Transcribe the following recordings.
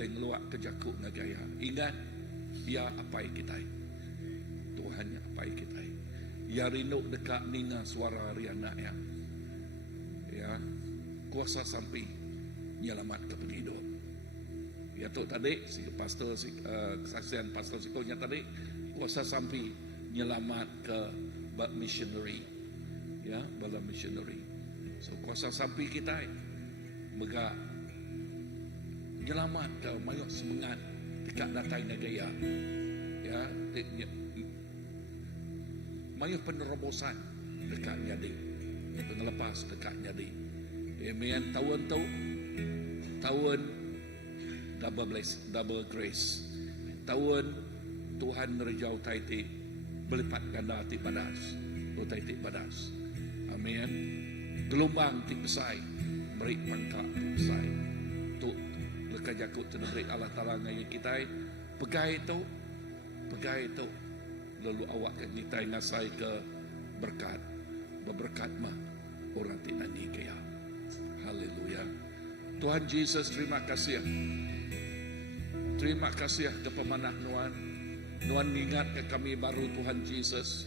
kita ngeluak kejakuk ngagaya. Ingat, ia apai kita. Tuhan yang apai kita. Ya rindu dekat ninga suara riana ya kuasa sampai nyelamat ke hidup. Ya tu tadi si pastor kesaksian pastor Sikonya tadi kuasa sampai nyelamat ke missionary ya bala missionary. So kuasa sampai kita mega nyelamat ke mayok semangat dekat datai negaya ya mayok penerobosan dekat jadi pengelepas dekat jadi. Amen. Tahun double grace. Tahun Tuhan merejau taiti berlipat ganda ti badas. Taiti badas. Amen. Gelombang ti besai, beri pangkak ti besai. Tu leka jakut tenebri Allah Taala ngai kita pegai tu lalu awak kita ngasai ke berkat. Berberkat mah orang ti nani kaya. Haleluya. Tuhan Yesus terima kasih. Terima kasih ke pemanah Nuan. Nuan ingat ke kami baru Tuhan Yesus.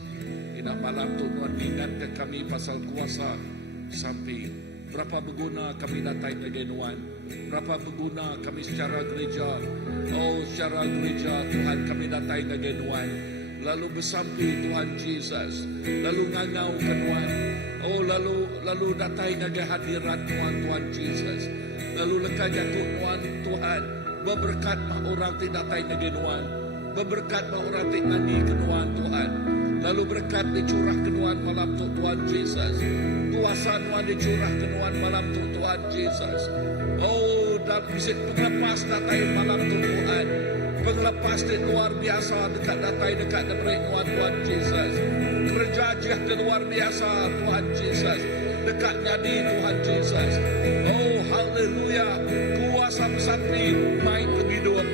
Ina malam tu Nuan ingat ke kami pasal kuasa sampai berapa berguna kami datang ke Nuan. Berapa berguna kami secara gereja. Oh secara gereja Tuhan kami datang ke Nuan. Lalu bersampai Tuhan Yesus. Lalu ngangau ke Nuan. Oh lalu datang ke hadirat Tuhan Yesus. Lalu leka jatuh Tuhan berberkat mah orang tidak datang ke Nuan. Berberkat mah orang tidak nani ke Nuan Tuhan. Lalu berkat dicurah ke Nuan malam tu Tuhan Yesus. Kuasa Nuan dicurah ke Nuan malam tu Tuhan Yesus. Oh dan bisa penglepas datang malam tu Tuhan. Penglepas di luar biasa dekat datang dekat diberi Tuhan Yesus. Kerja dia ke luar biasa Tuhan Yesus. Dekat jadi Tuhan Yesus. Oh haleluya. Kuasa bersabdi main ke hidup.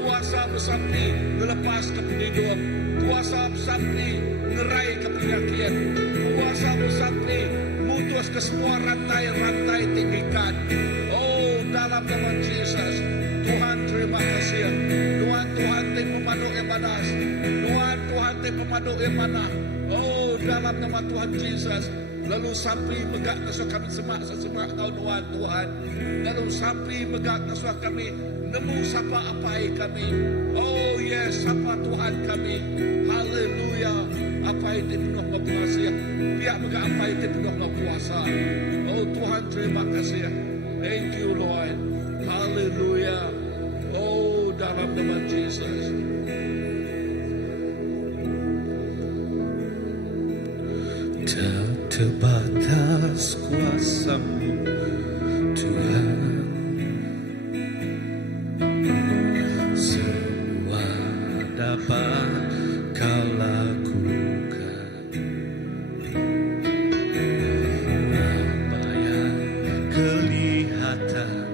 Kuasa bersabdi melepas ke hidup. Kuasa bersabdi ngerai ke penyakit. Kuasa bersabdi mutus ke semua rantai-rantai tindikan. Oh dalam nama Yesus. Tuhan terima kasih. Tuhan te pemandu ibadah. Tuhan te pemandu imanah. Oh dalam nama Tuhan Yesus. Lalu sampai megak nasuh kami semak kau Tuhan. Lalu sampai megak nasuh kami nemu sapa apai kami. Oh yes sapa Tuhan kami. Haleluya. Apai te penuh kuasa. Biar megak apai te penuh kuasa. Oh Tuhan terima kasih. Thank you Lord. Haleluya. Oh dalam nama Yesus. Tak terbatas kuasa-Mu Tuhan. Semua dapat Kau lakukan. Apa yang kelihatan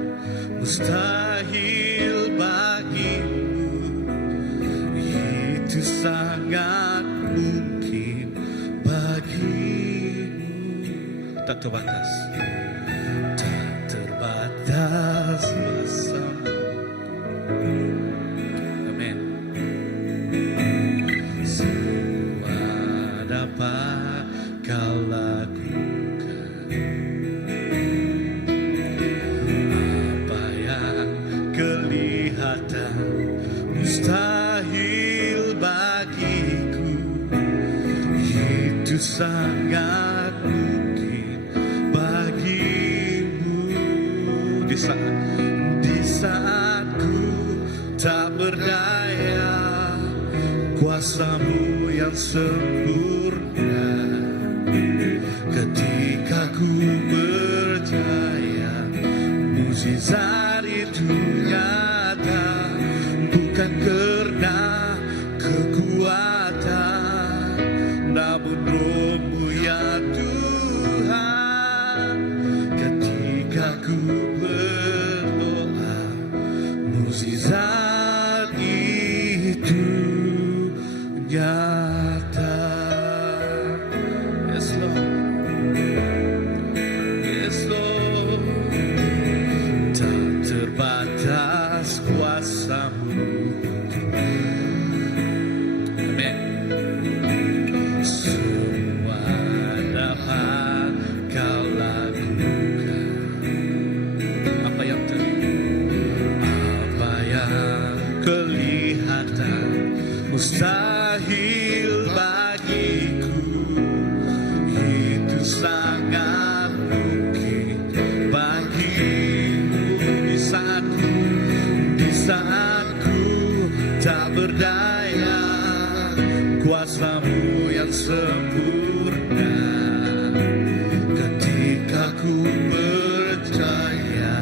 mustahil bagimu, itu sangat mungkin bagimu. Tak terbatas, tak terbatas masa-Mu. Amin. Semua dapat Kau lakukan. Apa yang kelihatan mustahil bagiku, itu sangat mungkin bagimu. Di saat ku tak berdaya, kuasa-Mu yang sempurna. Ketika ku percaya mukjizat itu nyata, bukan karena kekuatan, namun Roh-Mu ya Tuhan. Ketika ku berdoa, mukjizat itu nyata. Yes Lord, yes Lord. Tak terbatas kuasa yang sempurna. Ketika ku percaya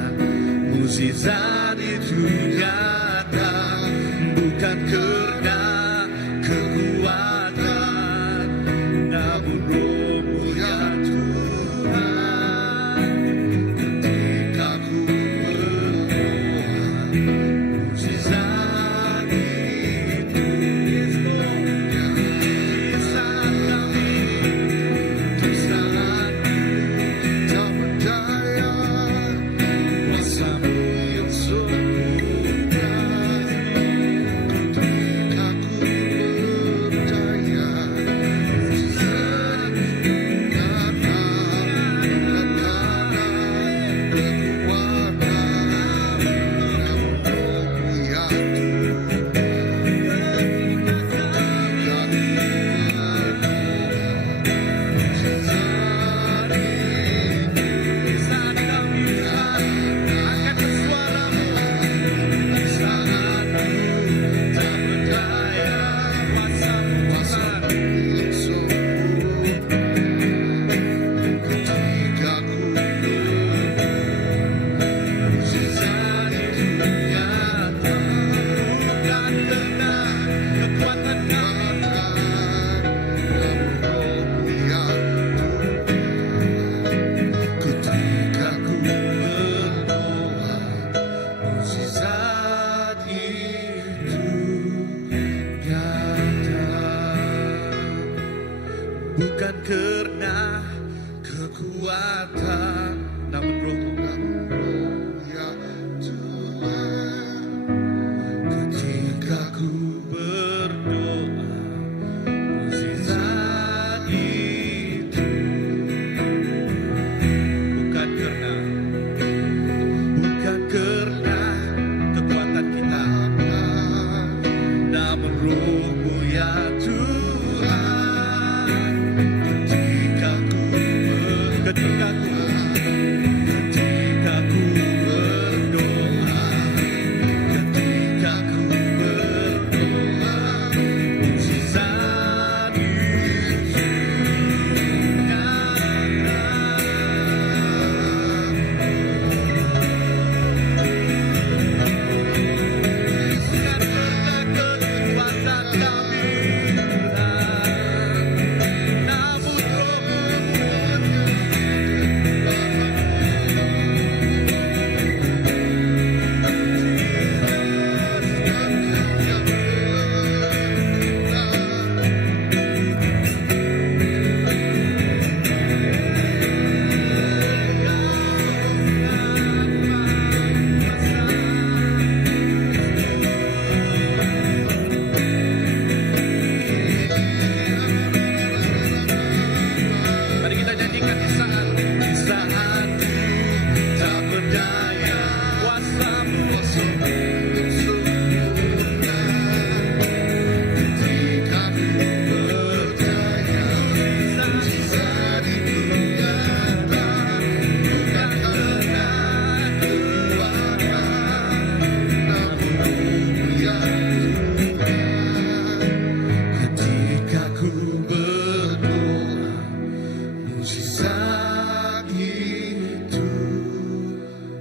mukjizat itu nyata, bukan karena kekuatan, namun Roh-Mu ya Tuhan. Ketika ku berdoa, mukjizat itu di saat kami, di saat tak percaya kuasa-Mu yang sempurna. Ketika ku percaya mukjizat nyata, bukan karena kekuatan, namun Roh-Mu ya Ketika ku berdoa, mukjizat itu nyata, bukan karena kekuatan, namun Roh ya Tuhan. Ketika ku berdoa, mukjizat itu bukan karena kekuatan kita, namun Roh-Mu ya Tuhan. Ketika ku berdoa, ketika ku berdoa, mukjizat itu nyata. Mari kita nyanyikan di saat tak berdaya, kuasa-Mu sempurna. Ketika ku percaya mukjizat itu nyata, bukan karena kekuatan, namun Roh-Mu ya Tuhan. Ketika ku berdoa, mukjizat itu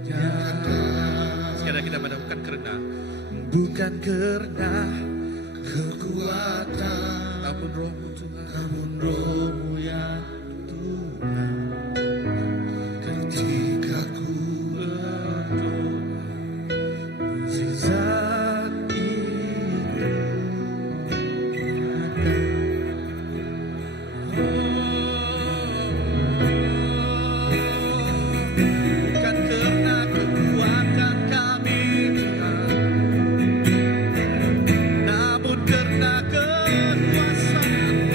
nyata. Sekarang kita pada bukan karena kekuatan, namun Roh-Mu Tuhan, namun Roh-Mu ya Tuhan. Ketika ku berdoa, mukjizat itu nyata. Bukan karena kekuatan kami, namun karena kekuasaan-Mu.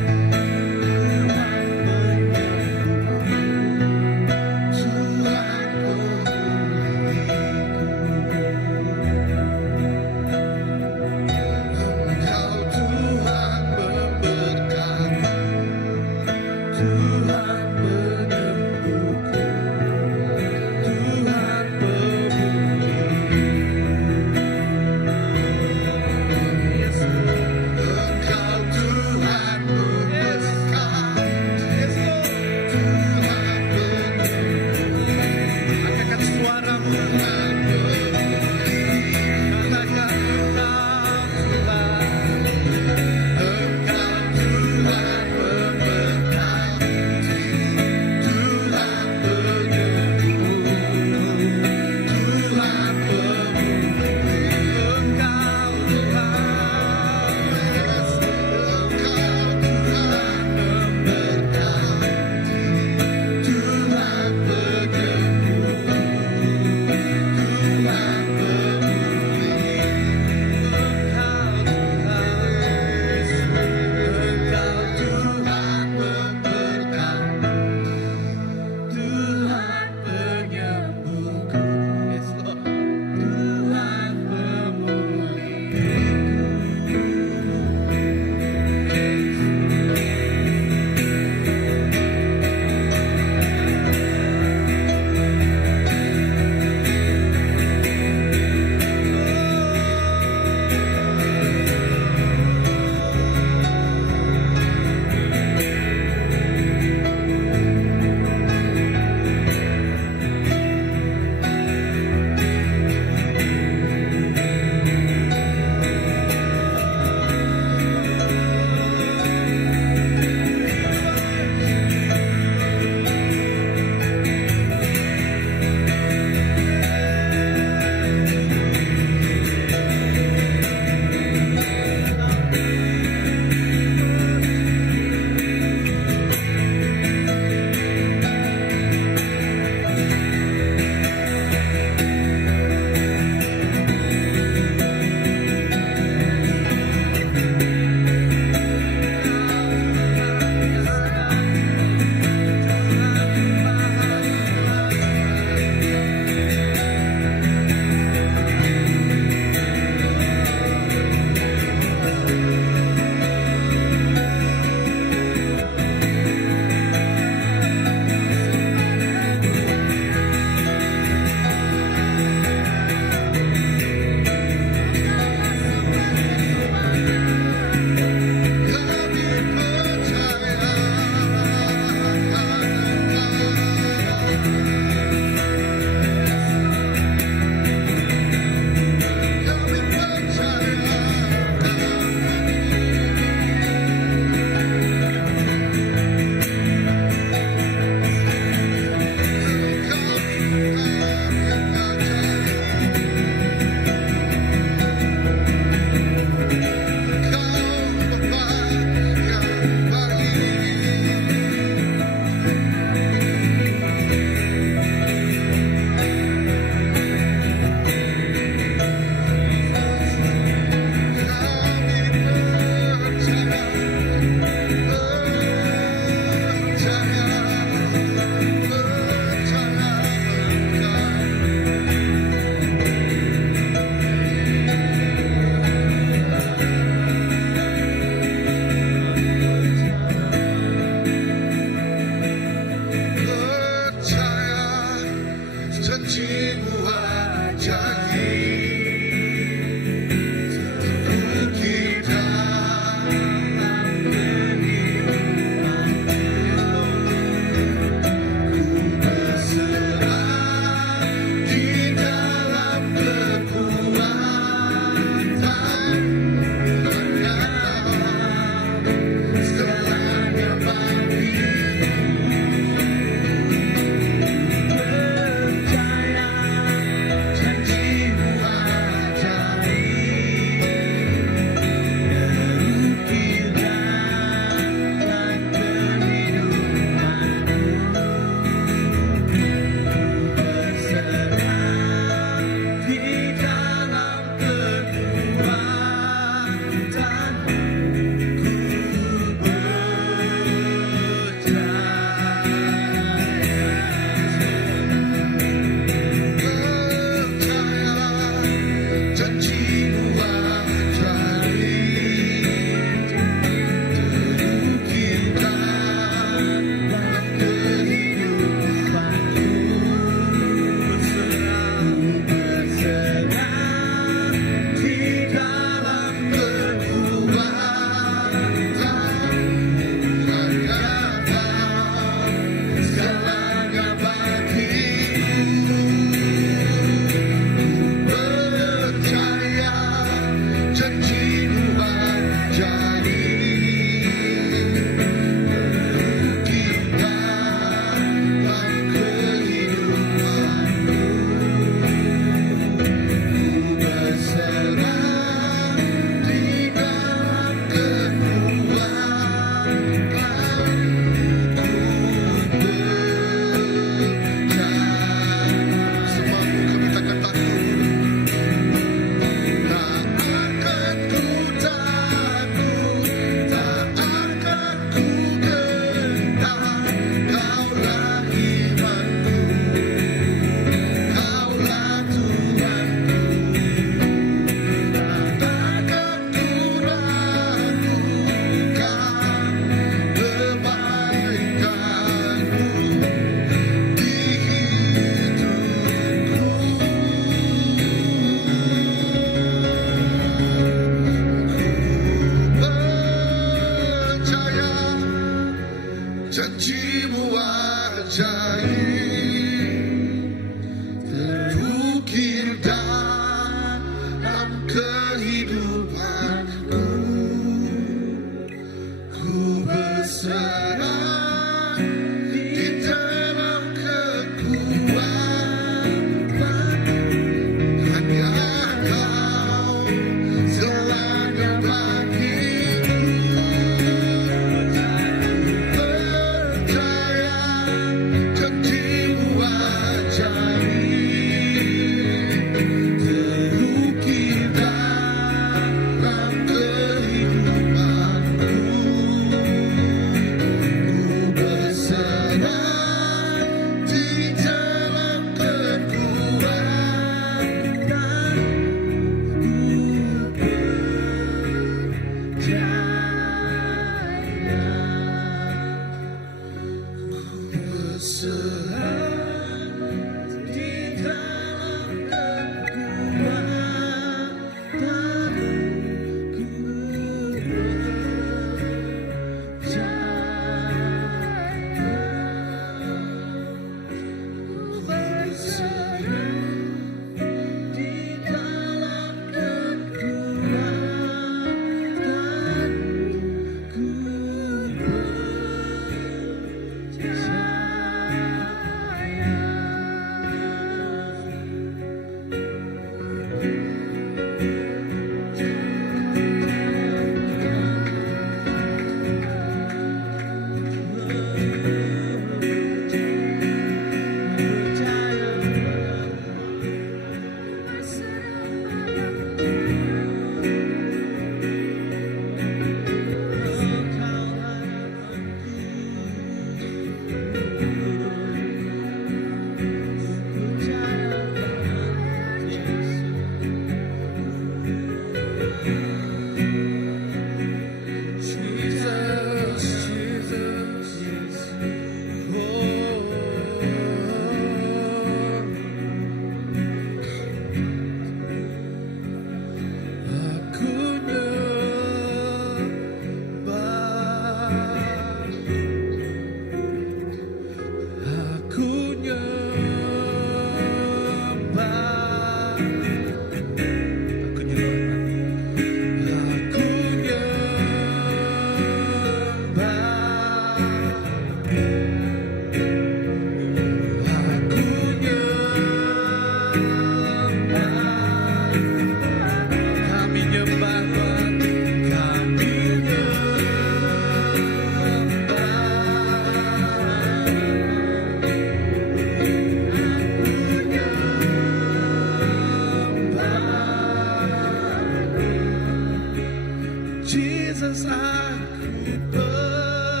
Jesus, aku percaya.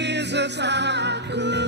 Jesus, aku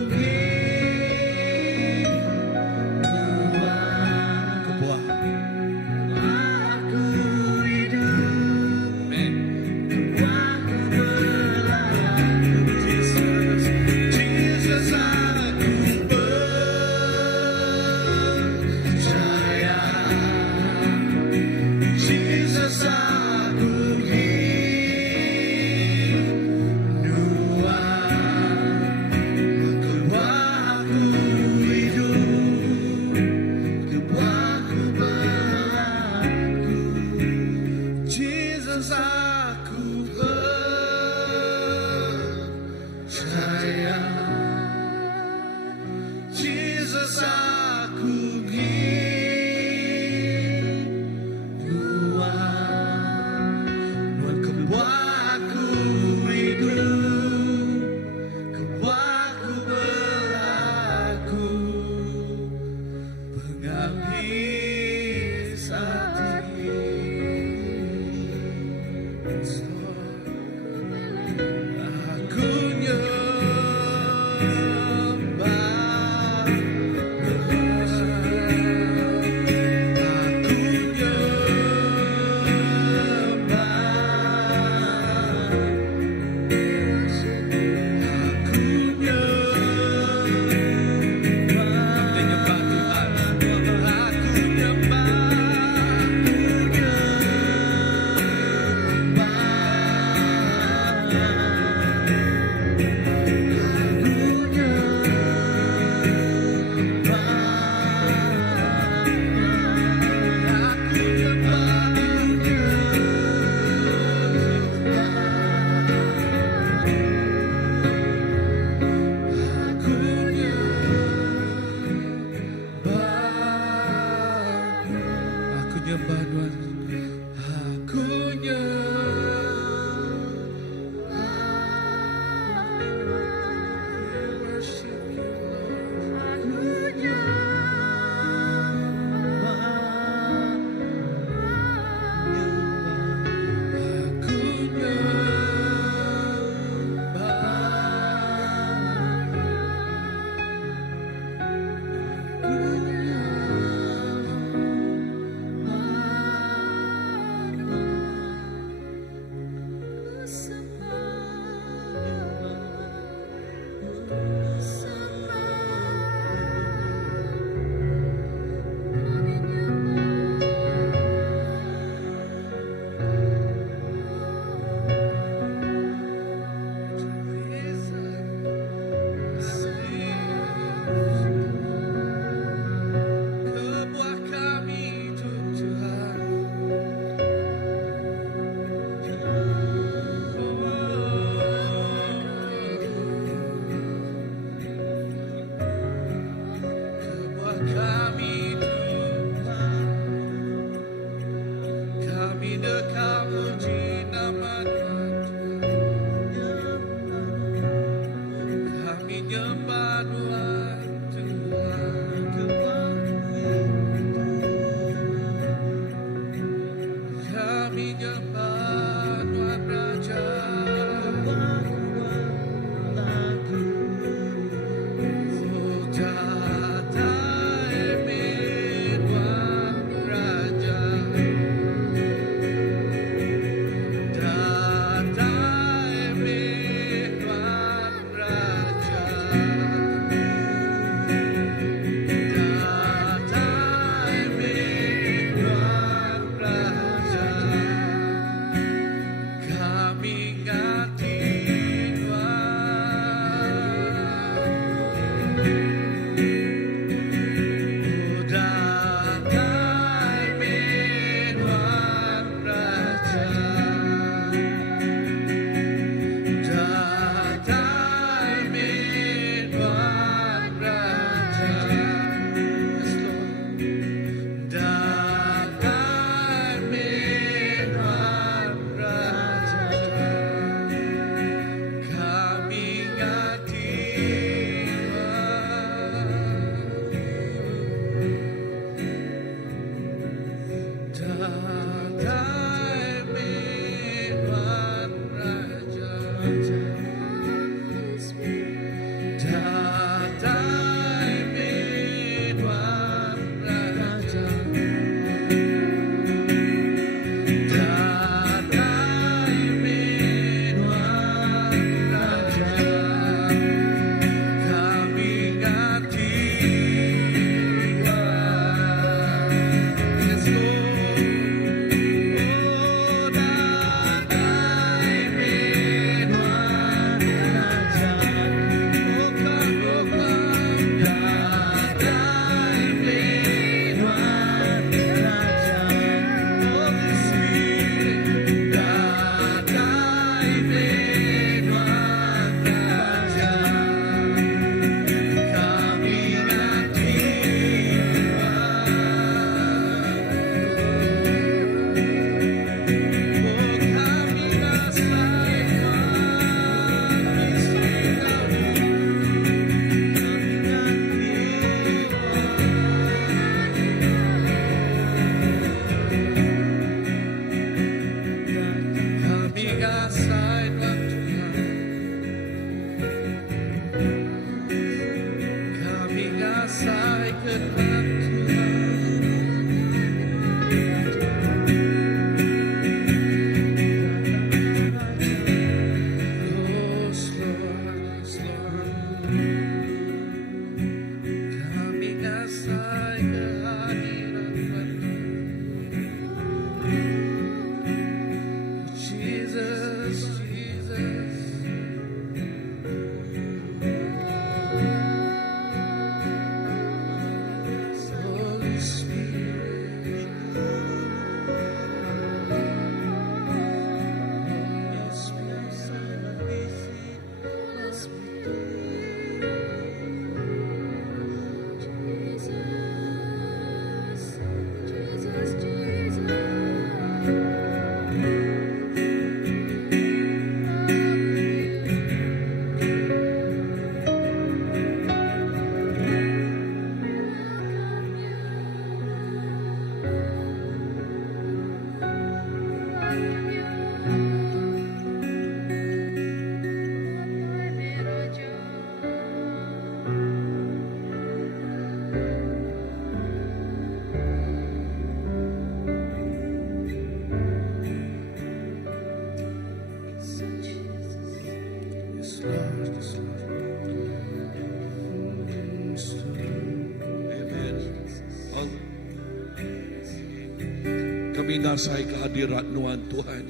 Kami nasay kehadirat Tuhan Tuhan.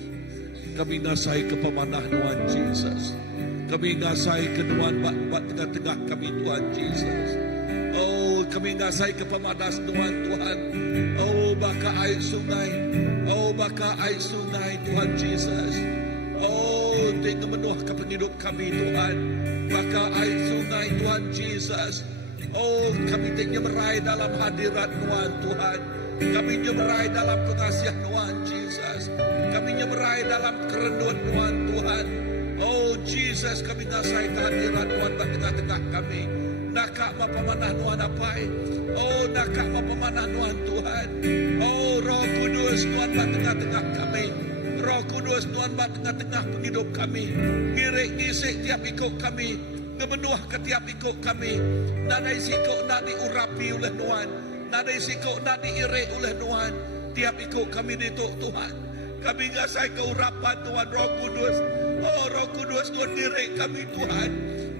Kami nasay kepemanah Tuhan Jesus. Kami nasay kenuan bat tengah-tengah kami Tuhan Jesus. Oh, kami nasay kepemanas Tuhan Tuhan. Oh, baka air sungai. Oh, baka air sungai Tuhan Jesus. Oh, tinggal menuahkan penghidup kami Tuhan. Baka air sungai Tuhan Jesus. Oh, kami tinggal meraih dalam hadirat Tuhan Tuhan. Kami nyeberai dalam pengasihan Tuhan Jesus. Kami nyeberai dalam kerenduan Tuhan Tuhan. Oh Jesus, kami nasai kehadiran Tuhan di tengah-tengah kami. Nakak mapamanah Tuhan apai. Oh nakak mapamanah Tuhan Tuhan. Oh Roh Kudus Tuhan di tengah-tengah kami. Roh Kudus Tuhan di tengah-tengah penghidup kami. Ngirik-ngisik tiap ikut kami. Ngemenuah ke tiap ikut kami. Nadai sikok nak diurapi oleh Tuhan. Nadai sikok nak diirik oleh Tuhan. Tiap ikut kami dituk Tuhan. Kami ngasai keurapan Tuhan Roh Kudus. Oh Roh Kudus Tuhan diirik kami Tuhan.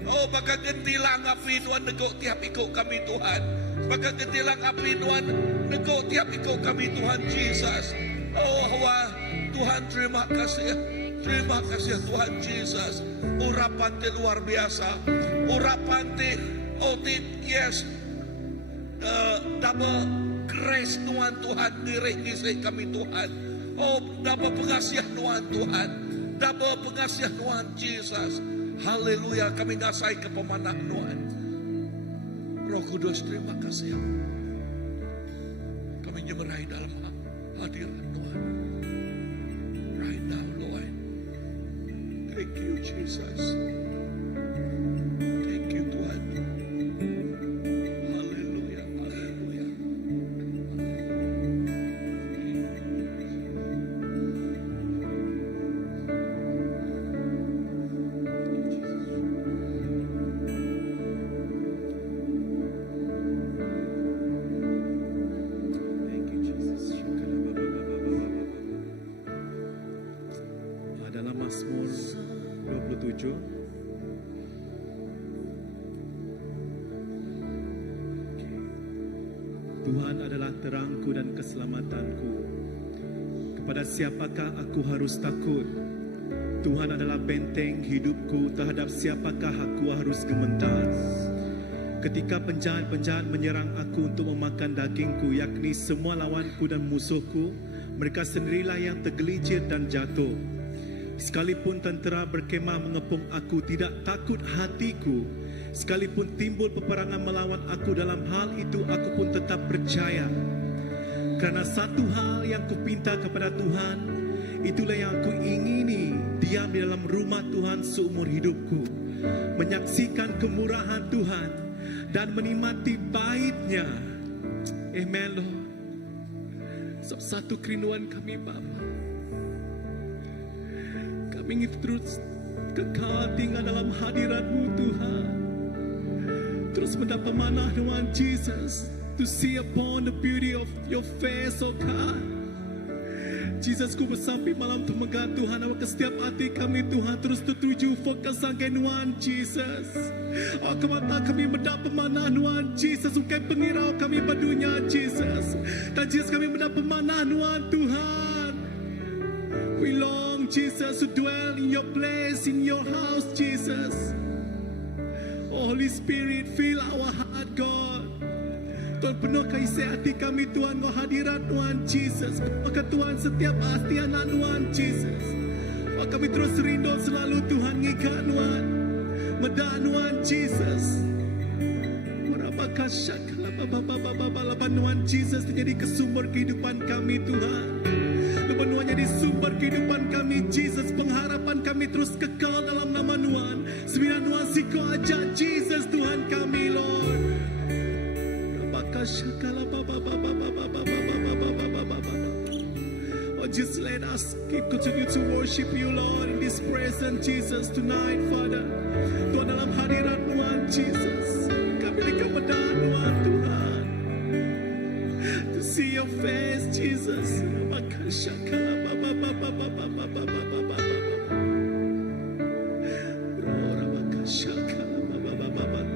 Oh maka gentilang api Tuhan negok tiap ikut kami Tuhan. Maka gentilang api Tuhan negok tiap ikut kami Tuhan Jesus. Oh wah Tuhan terima kasih. Terima kasih Tuhan Jesus. Urapan te luar biasa. Urapan te yes. Double grace Tuhan Tuhan ngirik-ngisik kami Tuhan. Oh double pengasihan Tuhan Tuhan. Double pengasihan Tuhan Jesus. Haleluya, kami nasai kepemanah Tuhan. Roh Kudus terima kasih. Kami nyeberai dalam hadirat Tuhan. Right now Lord. Thank you Jesus. Thank you Tuhan. Haleluya, haleluya. Dalam Mazmur 27 Tuhan adalah terangku dan keselamatanku. Kepada siapakah aku harus takut? Tuhan adalah benteng hidupku. Terhadap siapakah aku harus gemetar? Ketika penjahat-penjahat menyerang aku untuk memakan dagingku, yakni semua lawanku dan musuhku, mereka sendirilah yang tergelincir dan jatuh. Sekalipun tentera berkemah mengepung aku, tidak takut hatiku. Sekalipun timbul peperangan melawan aku, dalam hal itu aku pun tetap percaya. Karena satu hal yang kupinta kepada Tuhan, itulah yang aku ingini, diam di dalam rumah Tuhan seumur hidupku, menyaksikan kemurahan Tuhan dan menikmati bait-Nya. Amen Lord. Satu kerinduan kami Bapa, kami ingin terus kekal tinggal dalam hadirat-Mu Tuhan. Terus mendapat manah Tuhan Jesus, to see upon the beauty of Your face, oh God. Jesus, ku bersampai malam tu megang Tuhan, awak ke setiap hati kami Tuhan terus tertuju fokus angin Tuhan Jesus. Oh kemata kami mendapat manah Tuhan Jesus, bukan pengirau kami berdunia Jesus. Dan Jesus kami mendapat manah Tuhan. We long Jesus to dwell in Your place, in Your house Jesus. Oh, Holy Spirit, fill our heart God. Tuhan penuhkan isi hati kami Tuhan, kau hadirat Tuhan Jesus. Maka Tuhan setiap hati anak Tuhan Jesus. Maka kami terus rindu selalu Tuhan ngikat Tuhan, medah Tuhan Jesus. Apakah syakala bapa Tuhan Jesus menjadi kesumber kehidupan kami Tuhan. Tuhan jadi sumber kehidupan kami Jesus. Pengharapan kami terus kekal dalam nama Tuhan. Sembilan Tuhan siko aja Jesus Tuhan kami Lord. Apakah syakala bapa. Oh just let us continue to worship You Lord in this presence Jesus tonight Father. Tuhan dalam hadirat Tuhan Jesus, kami dikemudahan Tuhan to see Your face Jesus.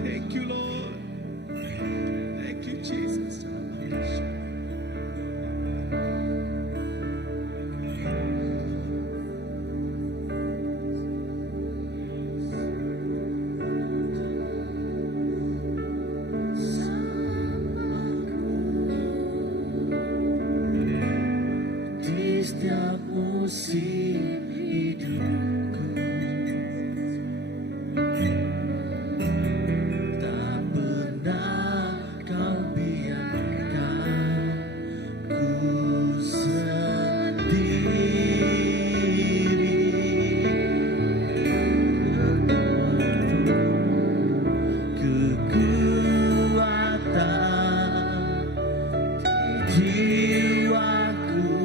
Thank You Lord. Thank You Jesus. musim hidupku. Tak pernah kau biarkan ku sendiri. Kekuatan jiwaku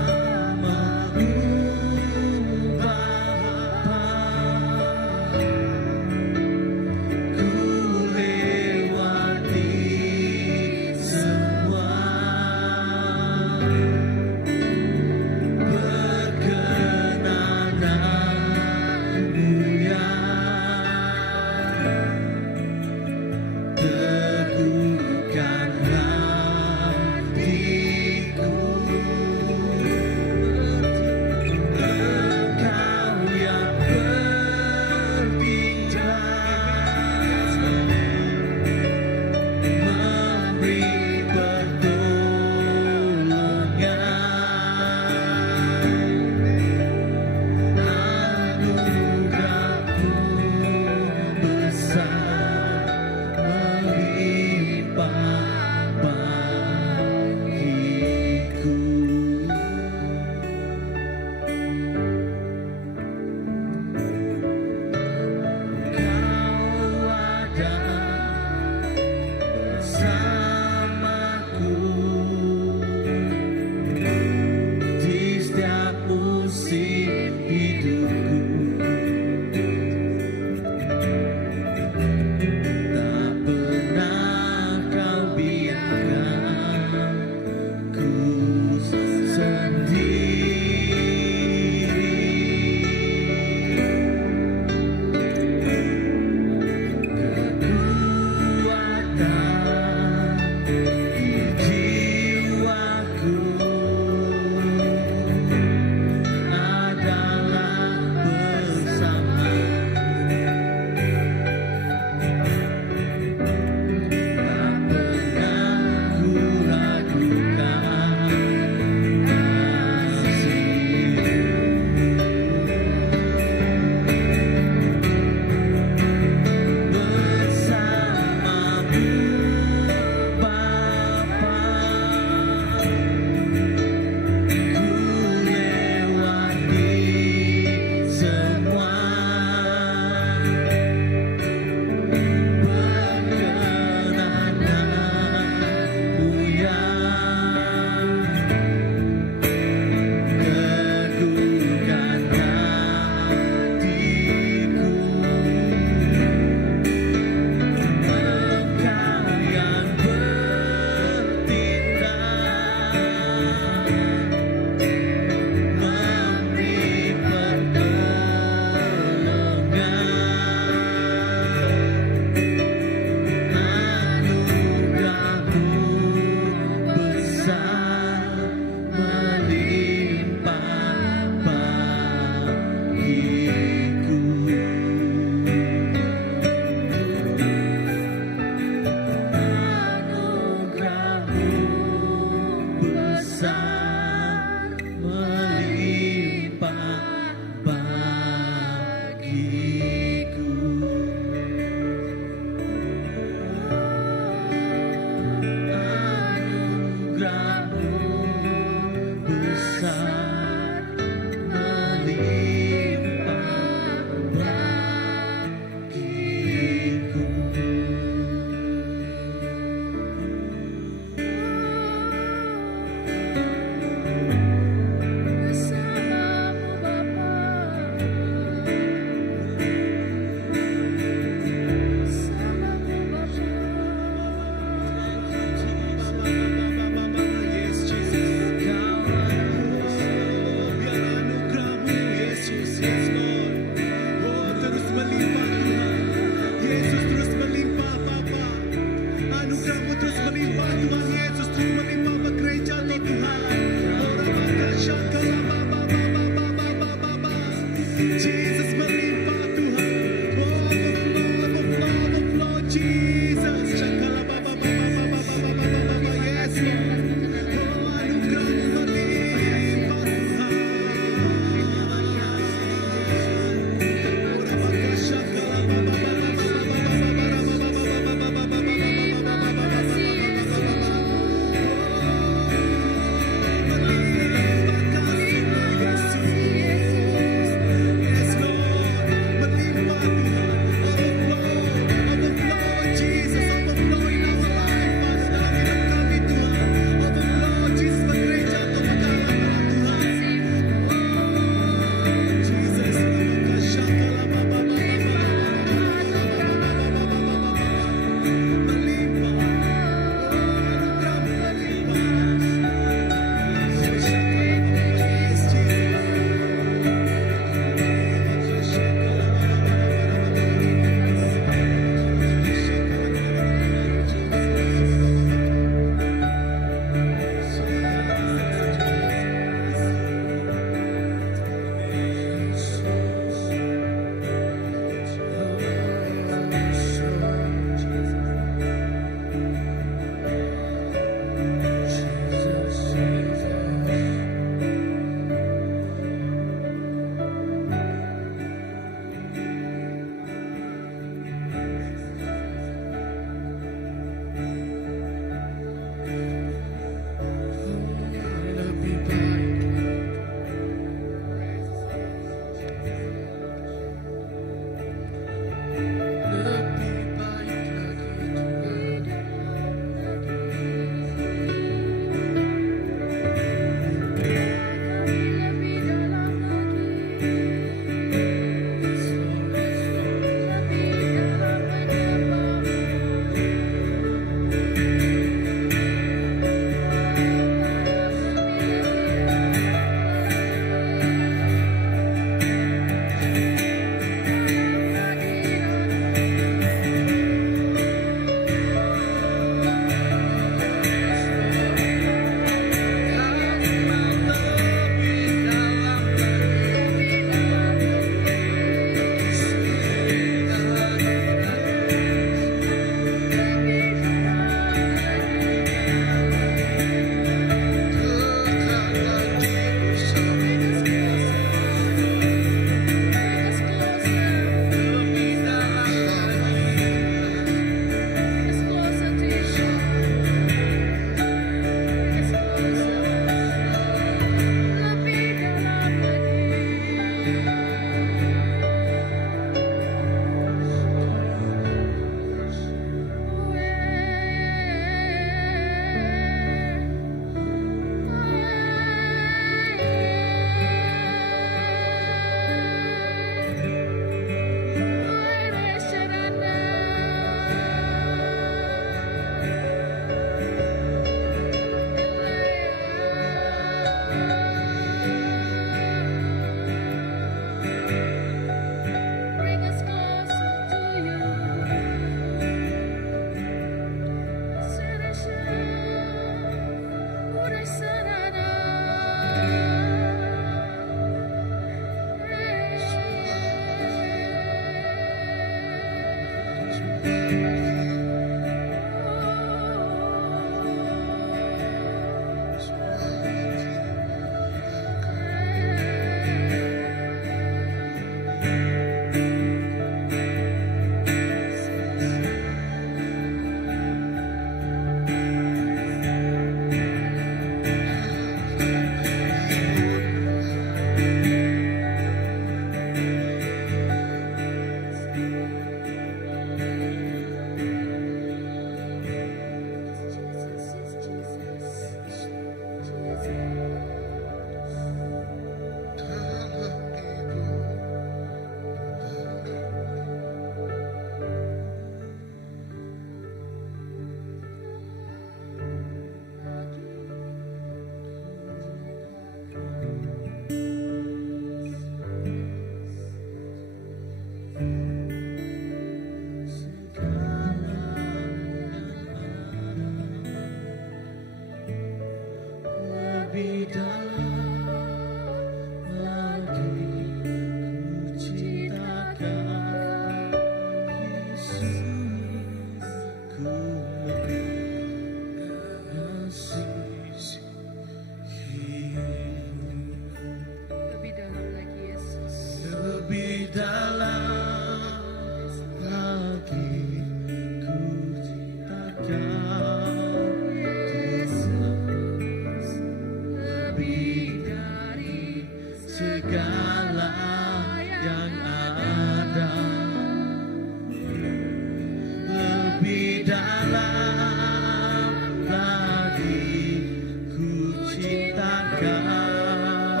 lebih dalam lagi ku cinta Kau,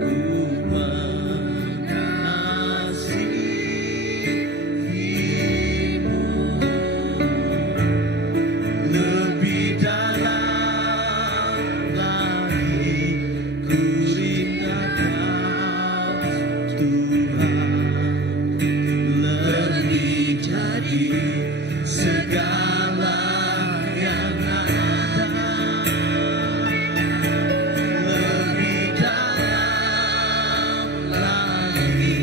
ku mengasihimu lebih dalam lagi ku rindu Kau Tuhan, lebih dari segala yang ada, lebih dalam lagi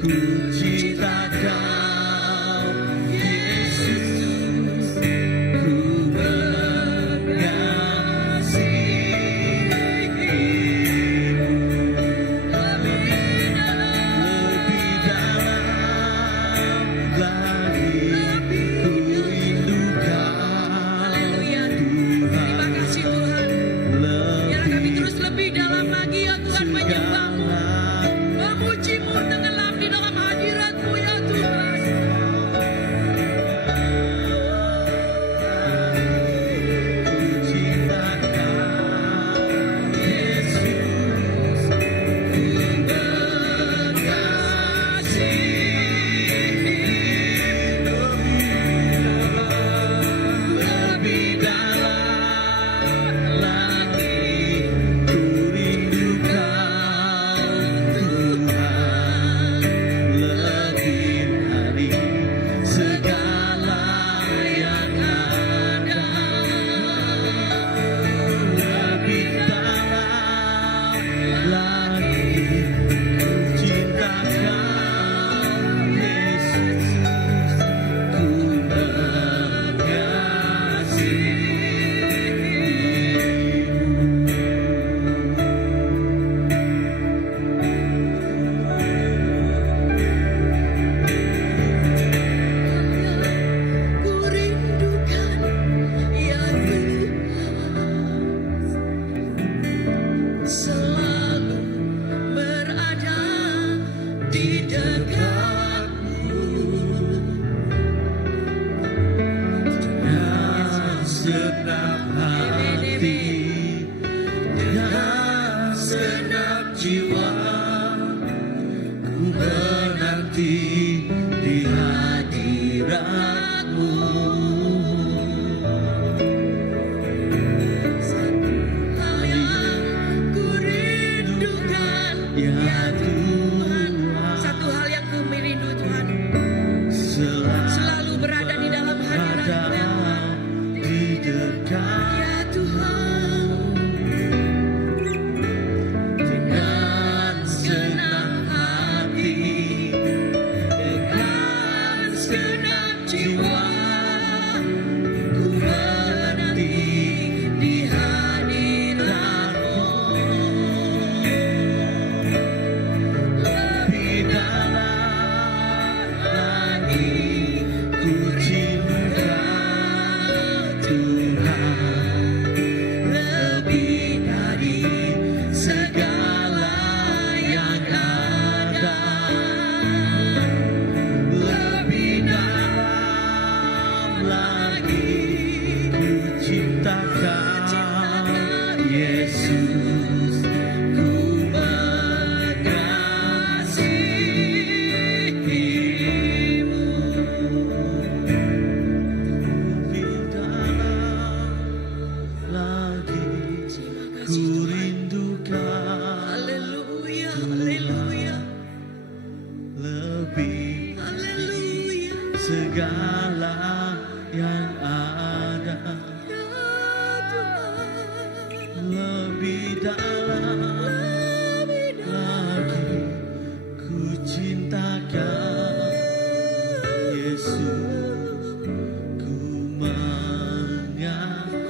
ku cinta Kau Yesus, ku Haleluya. Terima kasih Tuhan. Biar kami terus lebih dalam lagi ya Tuhan menyembah-Mu, memuji-Mu, tenggelam di dalam hadirat-Mu ya Tuhan. lebih dalam lagi ku rindu Kau Tuhan, lebih dari segala yang ada, lebih dalam lagi ku cinta Kau Yesus, ku Ku rindukan ya Tuhan, selalu berada di dekat-Mu. dengan segenap hati, dengan segenap jiwa, ku menanti di hadirat-Mu. Hal yang ku rindukan Ya ya Tuhan, Tuhan, satu hal yang ku rindu Tuhan, selalu selalu berada di dalam hadirat-Mu ya Tuhan. di dekat Ya Tuhan, dengan segenap hati, dengan segenap jiwa, ku menanti di hadirat-Mu. lebih dalam lagi ku cinta Tuhan, lebih dari segala yang ada, lebih dalam lagi ku cinta Kau Yesus, ku mengasihimu lebih dalam lagi ku rindukan Haleluya, haleluya, lebih haleluya. segala yang ada, Ya Tuhan, lebih dalam lagi ku cinta Kau Yesus, ku mengasihimu.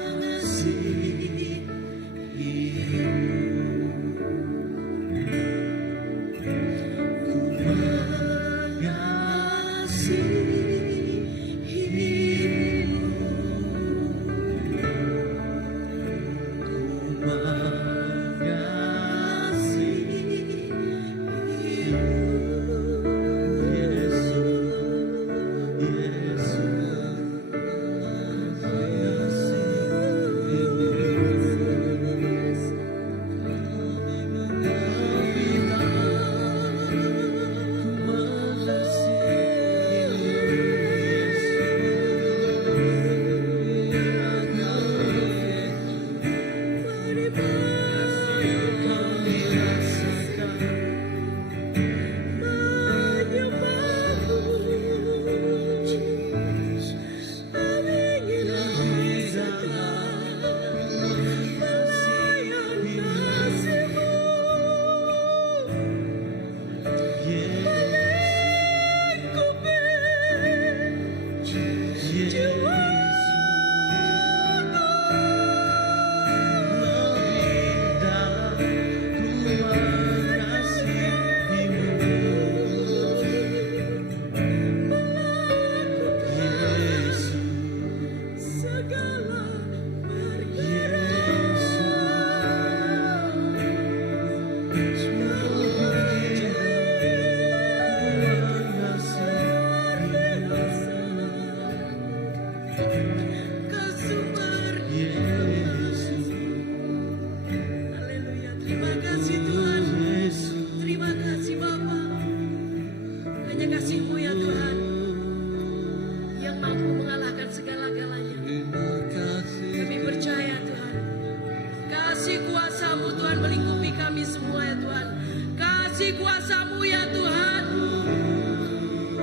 kuasa-Mu ya Tuhan.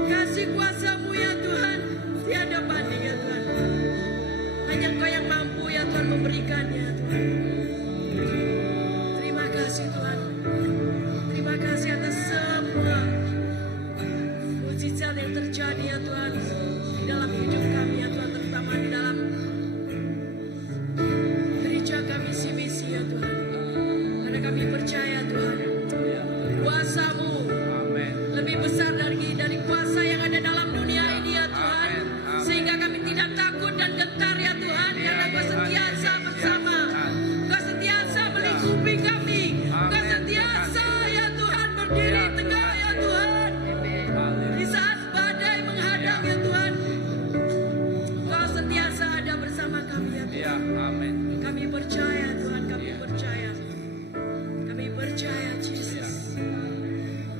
Kasih kuasa-Mu ya Tuhan. Tiada banding ya Tuhan. Hanya Engkau yang mampu ya Tuhan memberikannya Tuhan. Terima kasih Tuhan. Terima kasih atas semua mujizat yang terjadi ya Tuhan di dalam hidup kami ya Tuhan, terutama di dalam gereja kami CBC ya Tuhan. Karena kami percaya Tuhan, kuasa-Mu lebih besar dari kuasa yang ada dalam dunia ini ya Tuhan. Sehingga kami tidak takut dan gentar ya Tuhan, karena Kau sentiasa bersama. Kau sentiasa melingkupi kami. Kau sentiasa ya Tuhan berdiri tegak ya Tuhan. Di saat badai menghadang ya Tuhan, Kau sentiasa ada bersama kami ya Tuhan. Kami percaya Tuhan, kami percaya. Kami percaya Jesus.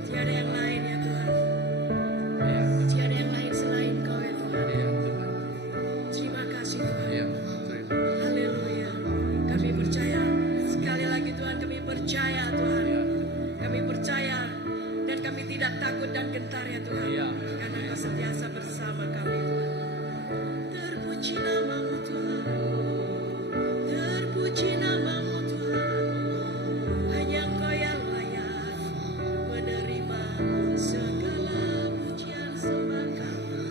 Tiada yang lain ya Tuhan. Tiada yang lain selain Kau ya Tuhan. Terima kasih Tuhan. Haleluya. Kami percaya. Sekali lagi Tuhan, kami percaya Tuhan. Kami percaya dan kami tidak takut dan gentar ya Tuhan. Karena Kau sentiasa bersama kami Tuhan. Terpuji nama-Mu Tuhan. Terpuji nama-Mu Tuhan. Hanya Engkau yang layak menerima segala pujian sembah kami.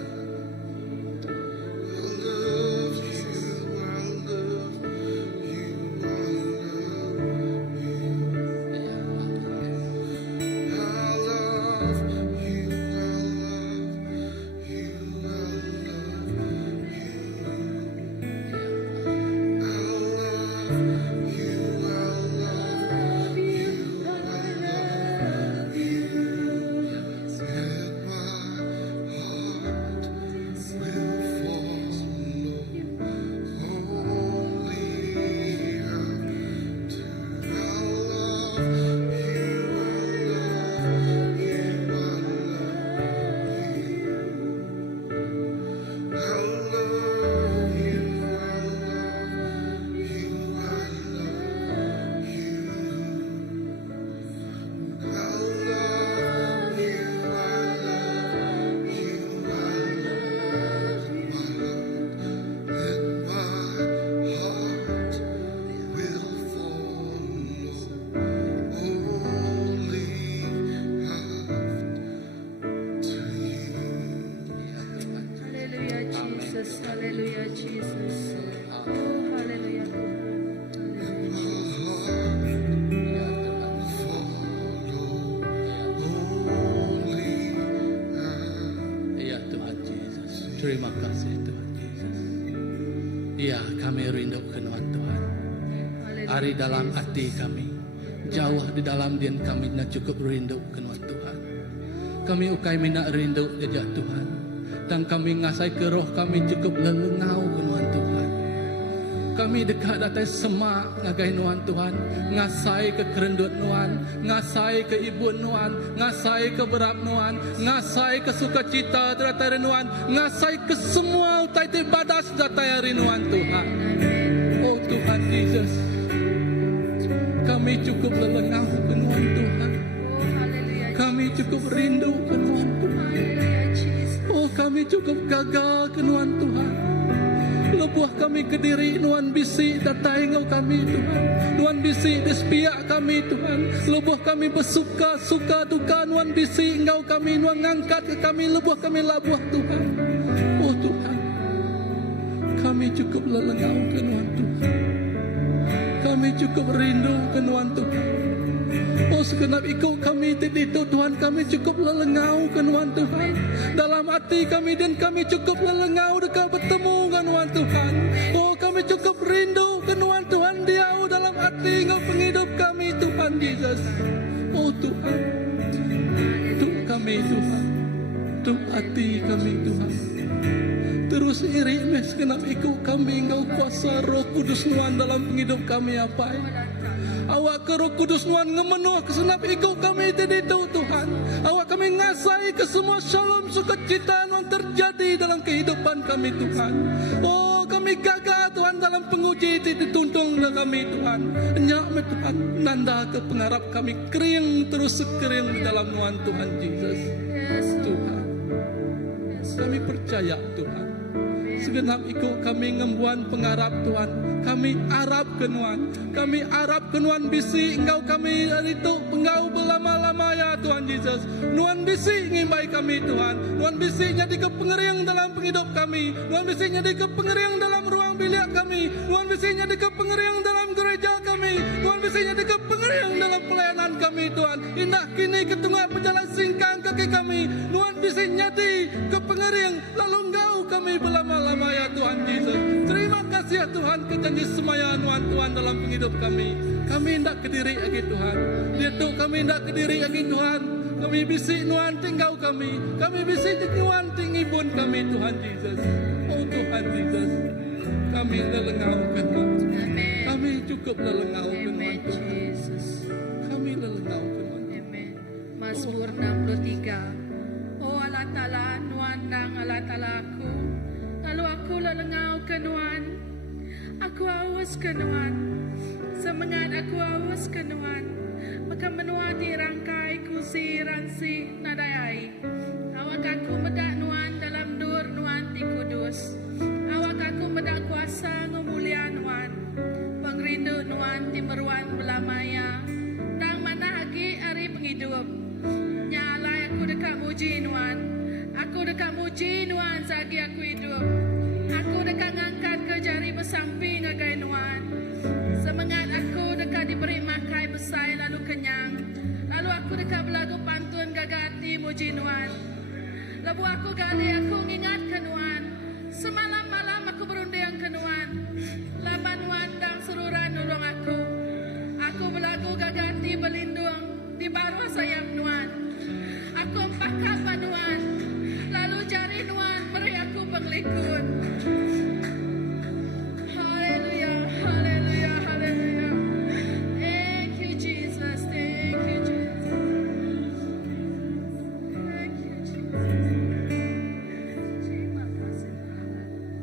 Haleluya Jesus, haleluya Jesus. Oh, haleluya Ya Tuhan Yesus, terima kasih Tuhan Yesus. Ya, kami rindu kenuan Tuhan. Ari dalam hati kami, jauh di dalam dian kami na cukup rindu kenuan Tuhan. Kami ukai mina rindu jejak Tuhan. Dan kami ngasai ke roh kami cukup lelengau kenuan Tuhan. Kami dekat datai semak ngagai nuan Tuhan. Ngasai ke kerendut nuan, ngasai ke ibu nuan, ngasai ke berap nuan, ngasai ke sukacita datai nuan, ngasai ke semua utai badas datai nuan Tuhan. Oh Tuhan Yesus, kami cukup lelengau kenuan Tuhan. Kami cukup rindu kenuan Tuhan. Oh kami cukup gagal kenuan Tuhan. Lebuah kami ke diri nuan bisi datai engkau kami Tuhan. Nuan bisi di sepiak kami Tuhan. Lebuah kami bersuka suka duka nuan bisi engkau kami nuan ngangkat ke kami. Lebuah kami labuah Tuhan. Oh Tuhan, kami cukup lelengau kenuan Tuhan. Kami cukup rindu kenuan Tuhan. Oh segenap ikut kami itu Tuhan, kami cukup lelengau kenuan Tuhan. Dalam hati kami dan kami cukup lelengau dekat bertemu kenuan Tuhan. Oh kami cukup rindu kenuan Tuhan, Diau dalam hati Engkau penghidup kami Tuhan Yesus. Oh Tuhan, untuk kami Tuhan, untuk hati kami Tuhan. Terus iri segenap ikut kami Engkau kuasa Roh Kudus nuan dalam penghidup kami apa ya. Awak ke Roh Kudus nuan ngemenuh kesenap ikut kami itu Tuhan. Awak kami ngasai ke semua shalom sukacita nuan terjadi dalam kehidupan kami Tuhan. Oh kami kami gagal Tuhan dalam penguji dituntun kami Tuhan. Nyak Tuhan nanda ke pengharap kami kering terus sekering di dalam Tuhan Tuhan Yesus. Tuhan, kami percaya Tuhan. Segenap ikut kami ngembuan pengharap Tuhan. Kami harap Tuhan. Kami harap Tuhan bisi engkau kami hari itu engkau berlama-lama ya Tuhan Yesus. Tuhan bisi ngimbai kami Tuhan. Tuhan bisi jadi kepengeriang dalam penghidup kami. Tuhan bisi jadi kepengeriang dalam ruang bilik kami. Tuhan bisi jadi kepengeriang dalam gereja kami. Tuhan bisi jadi kepengeriang dalam pelayanan kami Tuhan. Indah kini ketengah berjalan singkang kaki kami. Tuhan bisi jadi kepengeriang lalu engkau kami berlama-lama ya Tuhan Yesus. Terima kasih ya Tuhan kejanji semaya Tuhan dalam penghidup kami. Kami hendak ke diri lagi Tuhan. Dia tu kami hendak ke diri lagi Tuhan. Kami bisik Tuhan tinggal kami. Kami bisik Tuhan tingibun kami Tuhan Yesus. Oh Tuhan Yesus. Kami lelengaukan Tuhan. Kami cukup lelengaukan Tuhan. Kami lelengaukan Tuhan. Amen. Mazmur 63. Oh Allah Ta'ala, Tuhan dan Allah Ta'ala aku. Kalau aku lelengau ke Tuhan, aku haus ke Tuhan. Semangat aku haus ke Tuhan. Maka menuati rangkai kursi ransi nadayai. Awak aku medak Tuhan dalam dur Tuhan di kudus. Awak aku medak kuasa ngemulia Tuhan. Pengrindu Tuhan di meruan belamaya. Dan mana lagi hari penghidup. Nyalai aku dekat muji Tuhan. Aku dekat muji Tuhan sagi aku hidup. Aku dekat ngangkat ke jari bersamping agai Tuhan. Semangat aku dekat diberi makai besar lalu kenyang. Lalu aku dekat belagu pantun gagati muji Tuhan. Lebu aku gali aku ingat ke Tuhan. Semalam-malam aku berunding ke Tuhan. Laban Tuhan dan seruran nolong aku. Aku belagu gagati berlindung di bawah sayap Tuhan. Aku pakap Tuhan. Lalu jari Tuhan beri aku penglikut. Haleluya, haleluya, haleluya. Thank you Jesus, thank you Jesus. Thank you Jesus. Terima kasih Tuhan.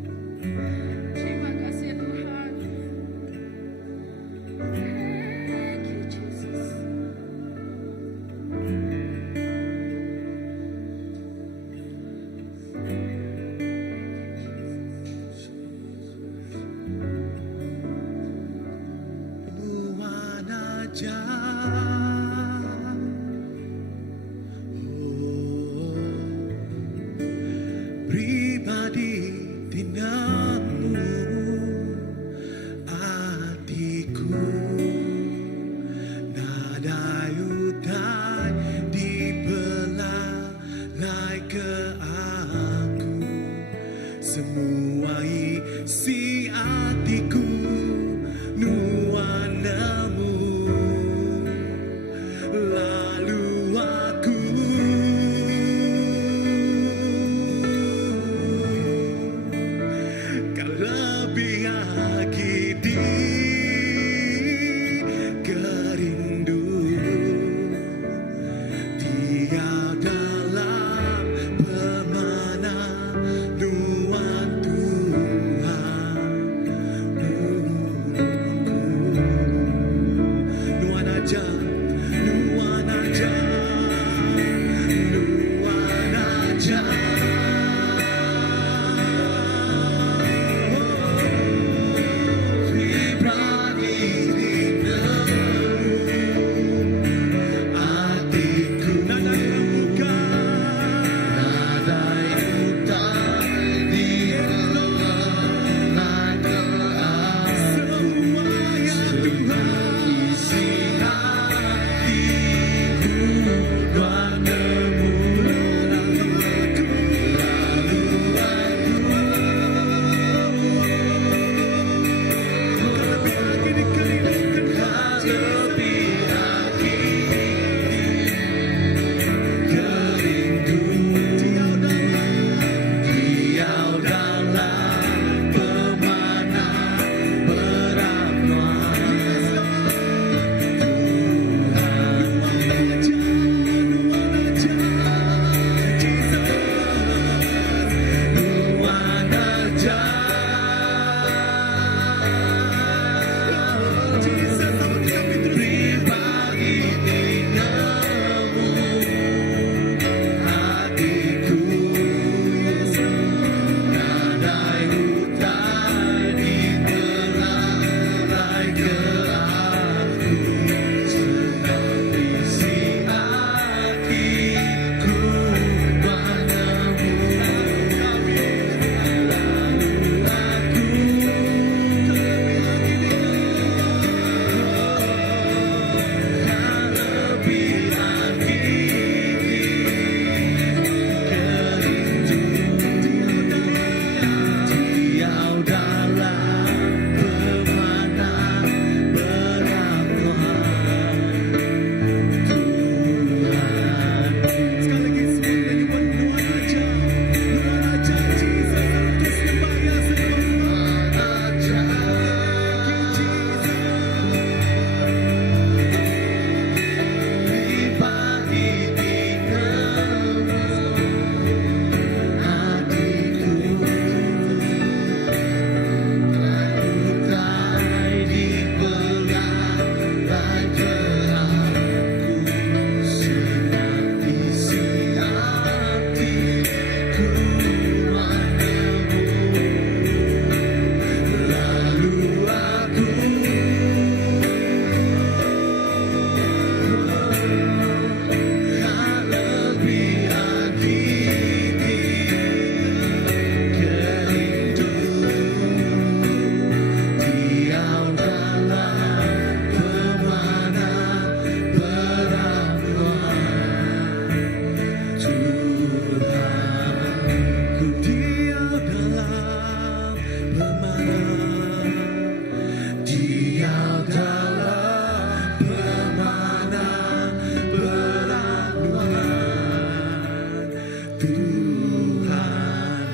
Tuhan.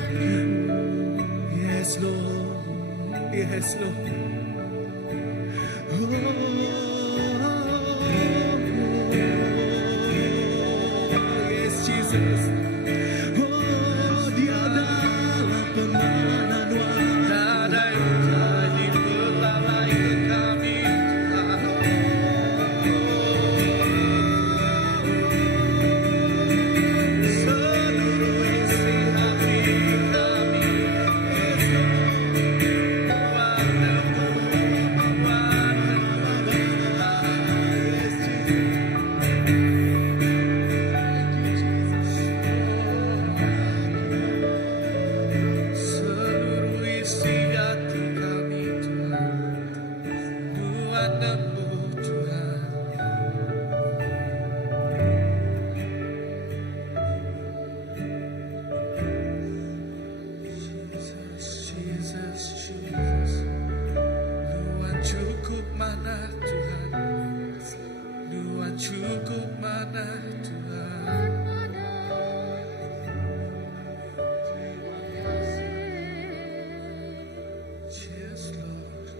Yes Lord, yes Lord. Yes Jesus. Dia adalah pemanah Tiada yang jadi belalai ke kami Tuhan. Seluruh isi hati kami seluruh isi hati kami Tuhan, padamu Tuhan. Jesus, Jesus, Tuhan cukup mana Tuhan, Tuhan cukup mana Tuhan. Yes, Lord.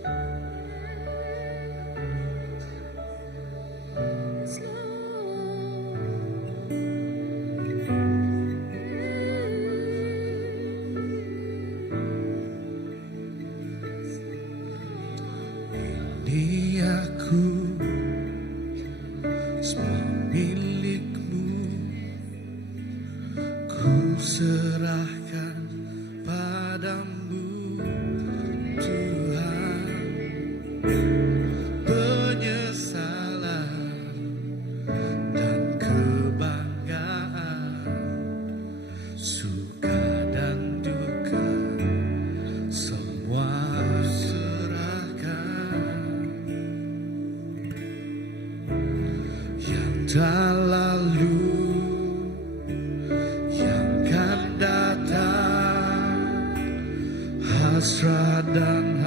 Ini aku semua milikmu, ku serahkan padamu Tuhan. Penyesalan dan kebanggaan, suka dan duka, semua serahkan. Yang dah lalu, yang akan datang, hasrat dan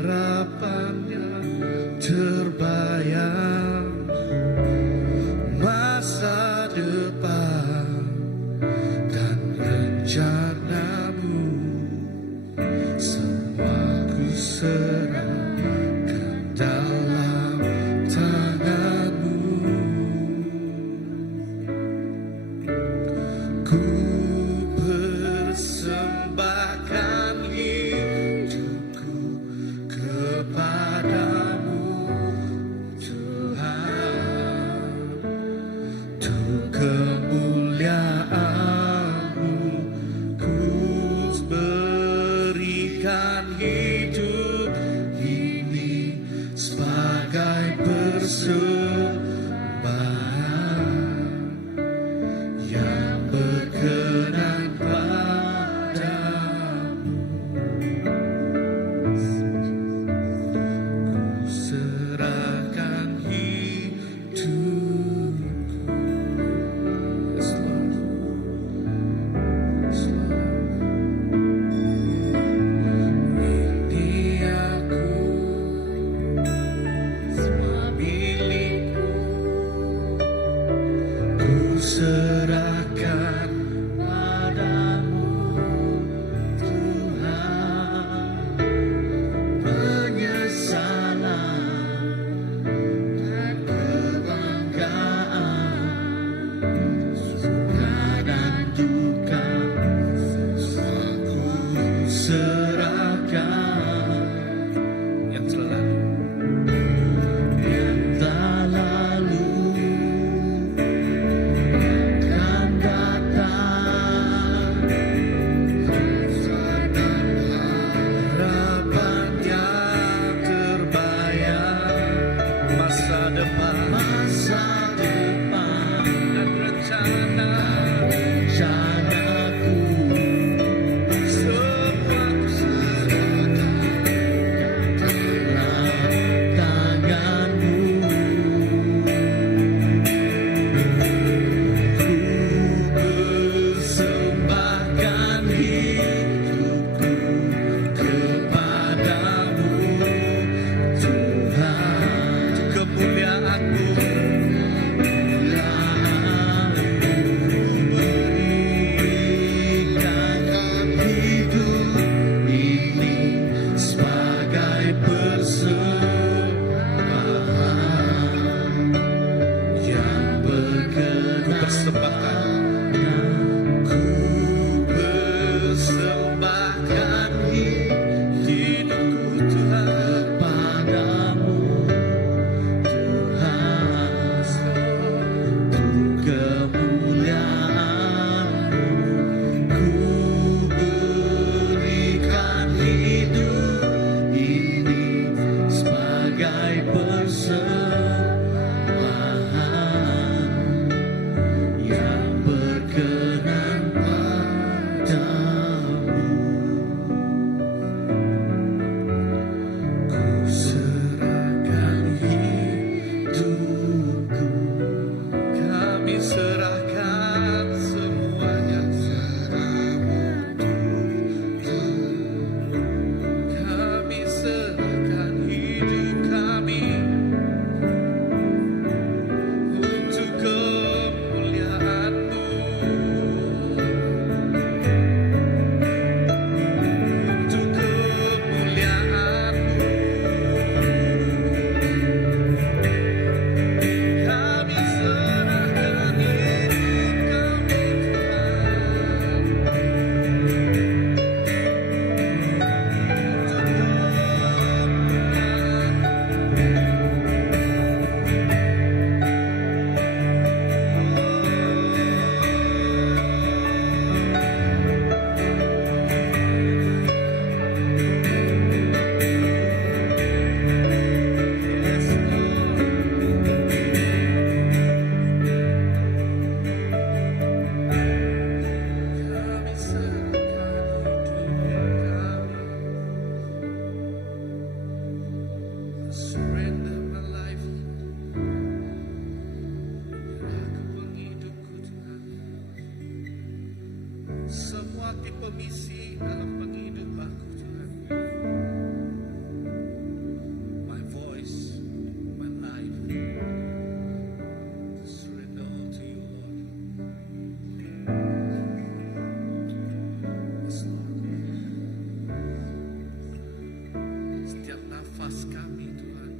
harapannya terbayang. Masa depan dan rencanamu, semua ku serahkan dalam tanganmu. Ku persembahkan hidupku kepadamu Tuhan, untuk kemuliaan-Mu ku berikan hidup ini sebagai persembahan yang berkenan padamu. Ku serahkan hidupku. Yes, Lord. Yes, Lord. Ini aku, semua milikmu, ku serahkan padamu Tuhan. Penyesalan dan kebanggaan, suka dan duka, semua ku serahkan. Yang selalu, yang tak lalu, yang akan datang, semua tipe misi dalam penghidup aku Tuhan. My voice, my life, surrender all to you, Lord. Yes, Lord. Setiap nafas kami Tuhan,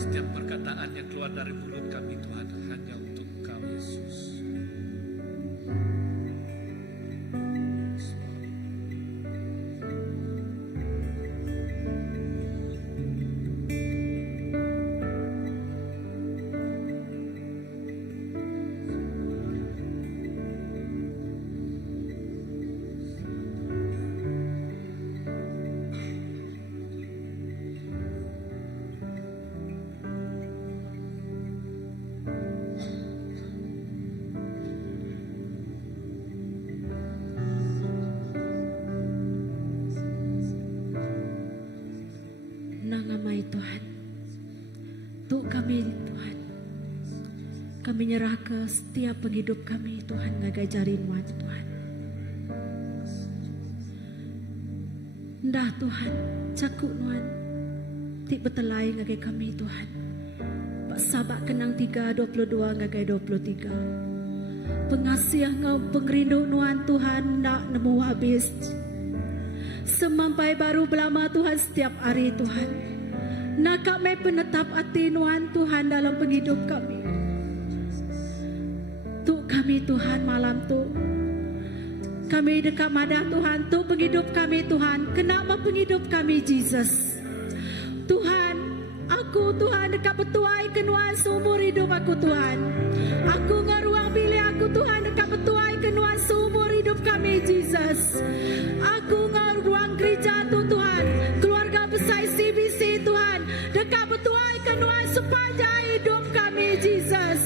setiap perkataan yang keluar dari mulut kami Tuhan hanya untuk Engkau Yesus. Yes, Lord. Nangamai Tuhan, untuk kami Tuhan, kami nyerah ke setiap penghidup kami Tuhan, ngagajarin nuan Tuhan. Dah Tuhan, cakuk nuan, tik betelai ngagai kami Tuhan. Pak Sabak kenang 3:22 ngagai 23. Pengasih ngau pengrindu nuan Tuhan nak nemu habis. Semampai baru belama Tuhan setiap hari Tuhan. Nak kami penetap hati nuan Tuhan dalam penghidup kami. Tuk kami Tuhan malam tu. Kami dekat madah Tuhan. Tuk penghidup kami Tuhan. Kenapa penghidup kami Jesus? Tuhan, aku Tuhan dekat betuai kenuan seumur hidup aku Tuhan. Aku ngaruang pilih aku Tuhan dekat betuai kenuan seumur hidup kami Jesus. Aku ngaruang gereja tu Tuhan, keluarga besar CBC Tuhan, dekat betuai kenuan sepanjang hidup kami Jesus.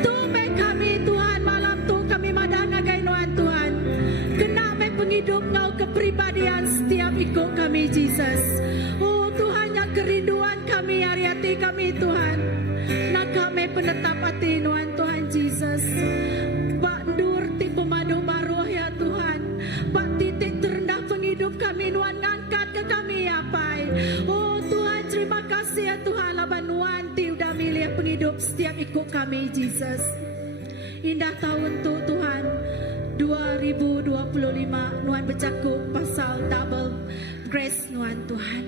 Tumai kami Tuhan malam tu kami madah ngagai nuan Tuhan. Kena me penghidup ngau kepribadian setiap ikut kami Jesus. Oh Tuhan yang kerinduan kami hari hati kami Tuhan. Nak kami penetap hati nuan Tuhan Jesus. Bak dur ti pemadu baru ya Tuhan. Bak titik terendah penghidup kami nuan ngangkat ke kami apa. Oh Tuhan terima kasih ya Tuhan laban nuan ti udah milih penghidup setiap ikut kami Jesus. Indah tahun tu Tuhan 2025 nuan bercakap pasal double grace nuan Tuhan.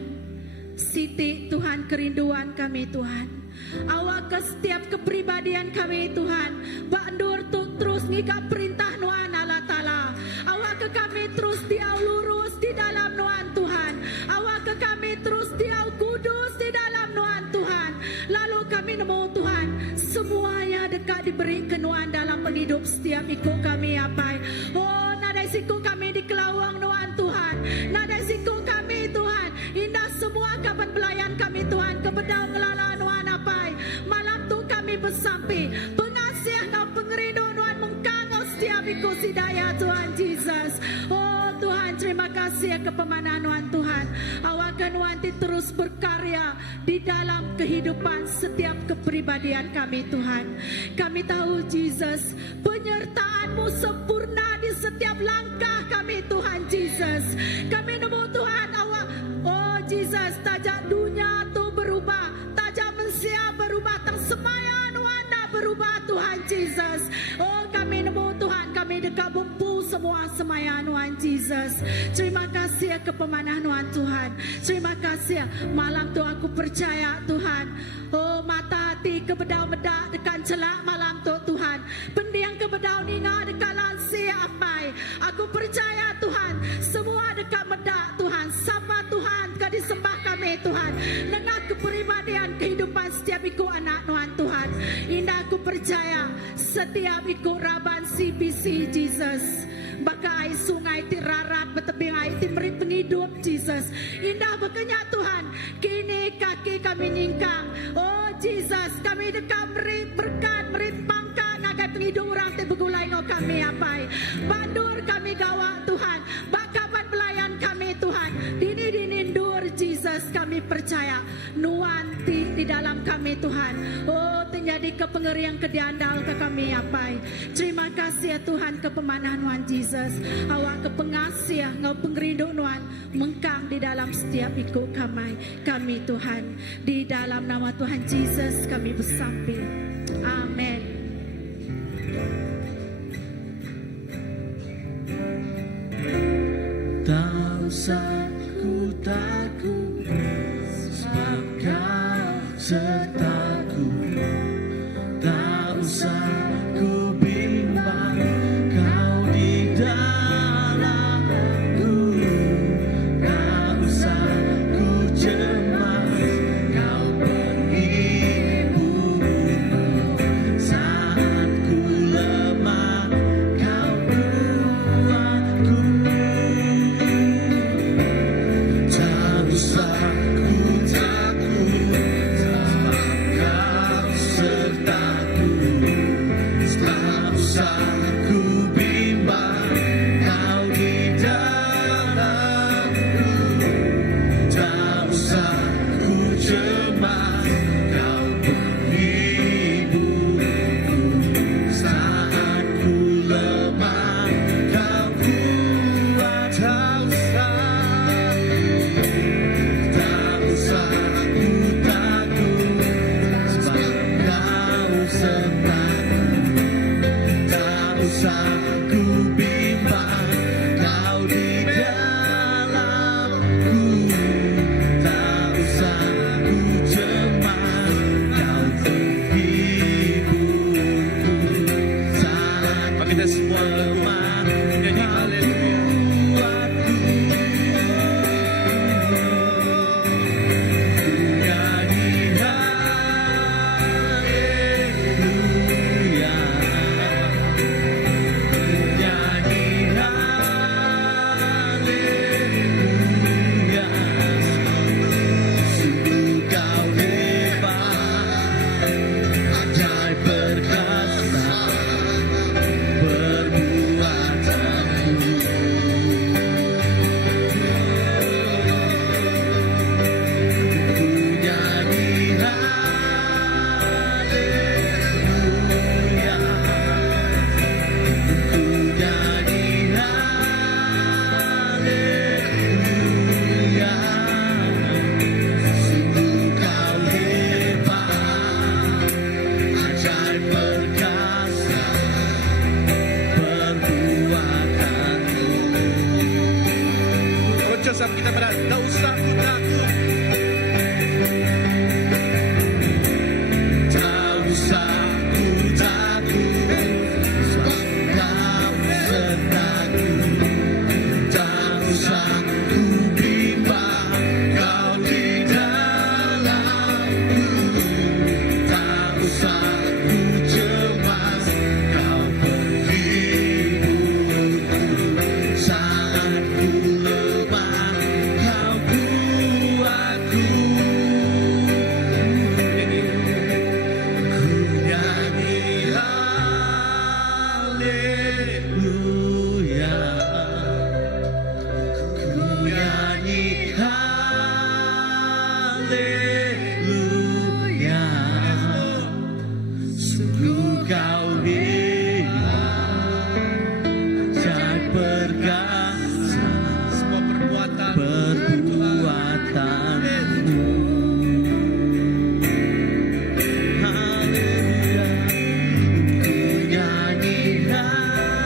Siti Tuhan kerinduan kami Tuhan. Awak ke setiap kepribadian kami Tuhan. Bandur tu terus ngikap perintah nuan Allah Ta'ala. Awak ke kami terus diau lurus di dalam nuan Tuhan. Awak ke kami terus diau kudus di dalam nuan Tuhan. Lalu kami nemu Tuhan, semuanya dekat diberi kenuan dalam penghidup setiap ikut kami apa. Oh nada siku kami di kelawang nuan Tuhan. Nada siku kami Tuhan. Indah semua kapan pelayan kami Tuhan. Kebedau ngelala nuan apa. Malam tu kami bersampai. Pengasih kau pengerindu nuan mengkangau setiap ikut si daya Tuhan Jesus. Oh Tuhan terima kasih kepemanan nuan Tuhan. Awak nuan terus berkarya di dalam kehidupan setiap kepribadian kami Tuhan. Kami tahu Jesus penyertaan-Mu sempurna di setiap langkah kami Tuhan Jesus. Kami nemu Tuhan awak. Oh Jesus tajak dunia tu berubah. Tajak Malaysia berubah. Tersemayan Wanda berubah Tuhan Jesus. Oh kami nemu Tuhan. Kami dekat bumpu semua semayan Tuhan Jesus. Terima kasih kepemanan Tuhan. Terima kasih malam tu aku percaya Tuhan. Oh mata hati kebedau medak dekat celak malam tu Tuhan. Pendiang kebedau ninga dekat lansia apai. Aku percaya Tuhan. Semua dekat medak Tuhan. Sapa Tuhan kau disembah kami Tuhan. Dengan kepribadian kehidupan setiap ikut anak Tuhan. Indah aku percaya setiap ikut raban CBC Jesus. Bakai sungai tirarat betebing air timri penghidup Jesus. Indah berkenyak Tuhan. Kini kaki kami nyingkang. Oh Jesus kami dekat beri berkat beri pangkat nagai penghidup orang te begulai ngau kami apai. Bandur kami gawak Tuhan. Bakapan pelayan kami Tuhan. Dini dur Jesus kami percaya. Nuanti di dalam kami Tuhan. Oh jadi kepengerian kediandal ke kami apai. Terima kasih ya Tuhan kepemanahan Tuhan Jesus. Awak kepengasih ya ngau pengerindu Tuhan mengkang di dalam setiap ikut kami Tuhan. Di dalam nama Tuhan Jesus kami bersampai. Amin. Tak usah ku takut, sebab Kau sertaku. Tak usah ku bimbang, Kau di dalamku. Tak usah ku cemas, Kau penghiburku. Saat ku lemah, Kau kuatku. Tak usah ku takut, sebab Kau sertaku. Tak usah ku bimbang, Kau di dalamku. Tak usah ku cemas, Kau penghiburku. Saat ku lemah, Kau kuat. Tak usah ku takut, sebab Kau sertaku. Tak usah ku bimbang, Kau di dalamku. Tak usah ku cemas, Kau penghiburku. Saat Kita semua lemah, nyanyi haleluya. kuatku. Nyanyi haleluya. Nyanyi haleluya. Sungguh Kau hebat, ajaib perkasa perbuatanmu. Ku nyanyi haleluya. Ku nyanyi haleluya. Sungguh Kau hebat, ajaib perkasa perbuatanmu. Kocok sama kita berat. Tak usah ku takut. Tak usah ku takut, sebab Kau sertaku. Tak usah ku bimbang, Kau di dalamku. Tak usah ku cemas, Kau penghiburku. Saat ku lemah, Kau kuatku. Ku nyanyi haleluya. Ku nyanyi haleluya. Sungguh Kau hebat, ajaib perkasa Semua perbuatan perbuatanmu. Haleluya. Ku nyanyi haleluya.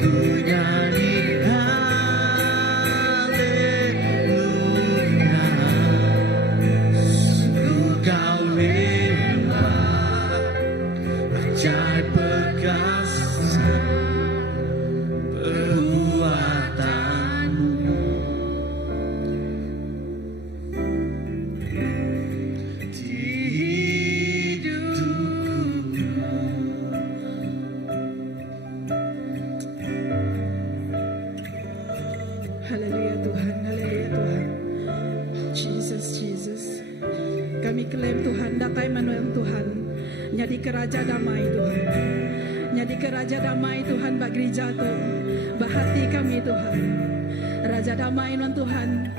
Ku nyanyi haleluya. Sungguh Kau hebat, ajaib perkasa perbuatanmu. Di hidupku. Haleluya Tuhan, haleluya Tuhan. Jesus, Jesus. Kami klaim Tuhan, datai menolong Tuhan. Jadi keraja damai Tuhan. Jadi keraja damai Tuhan bagi gereja tu. Bahati kami Tuhan. Raja damai non Tuhan.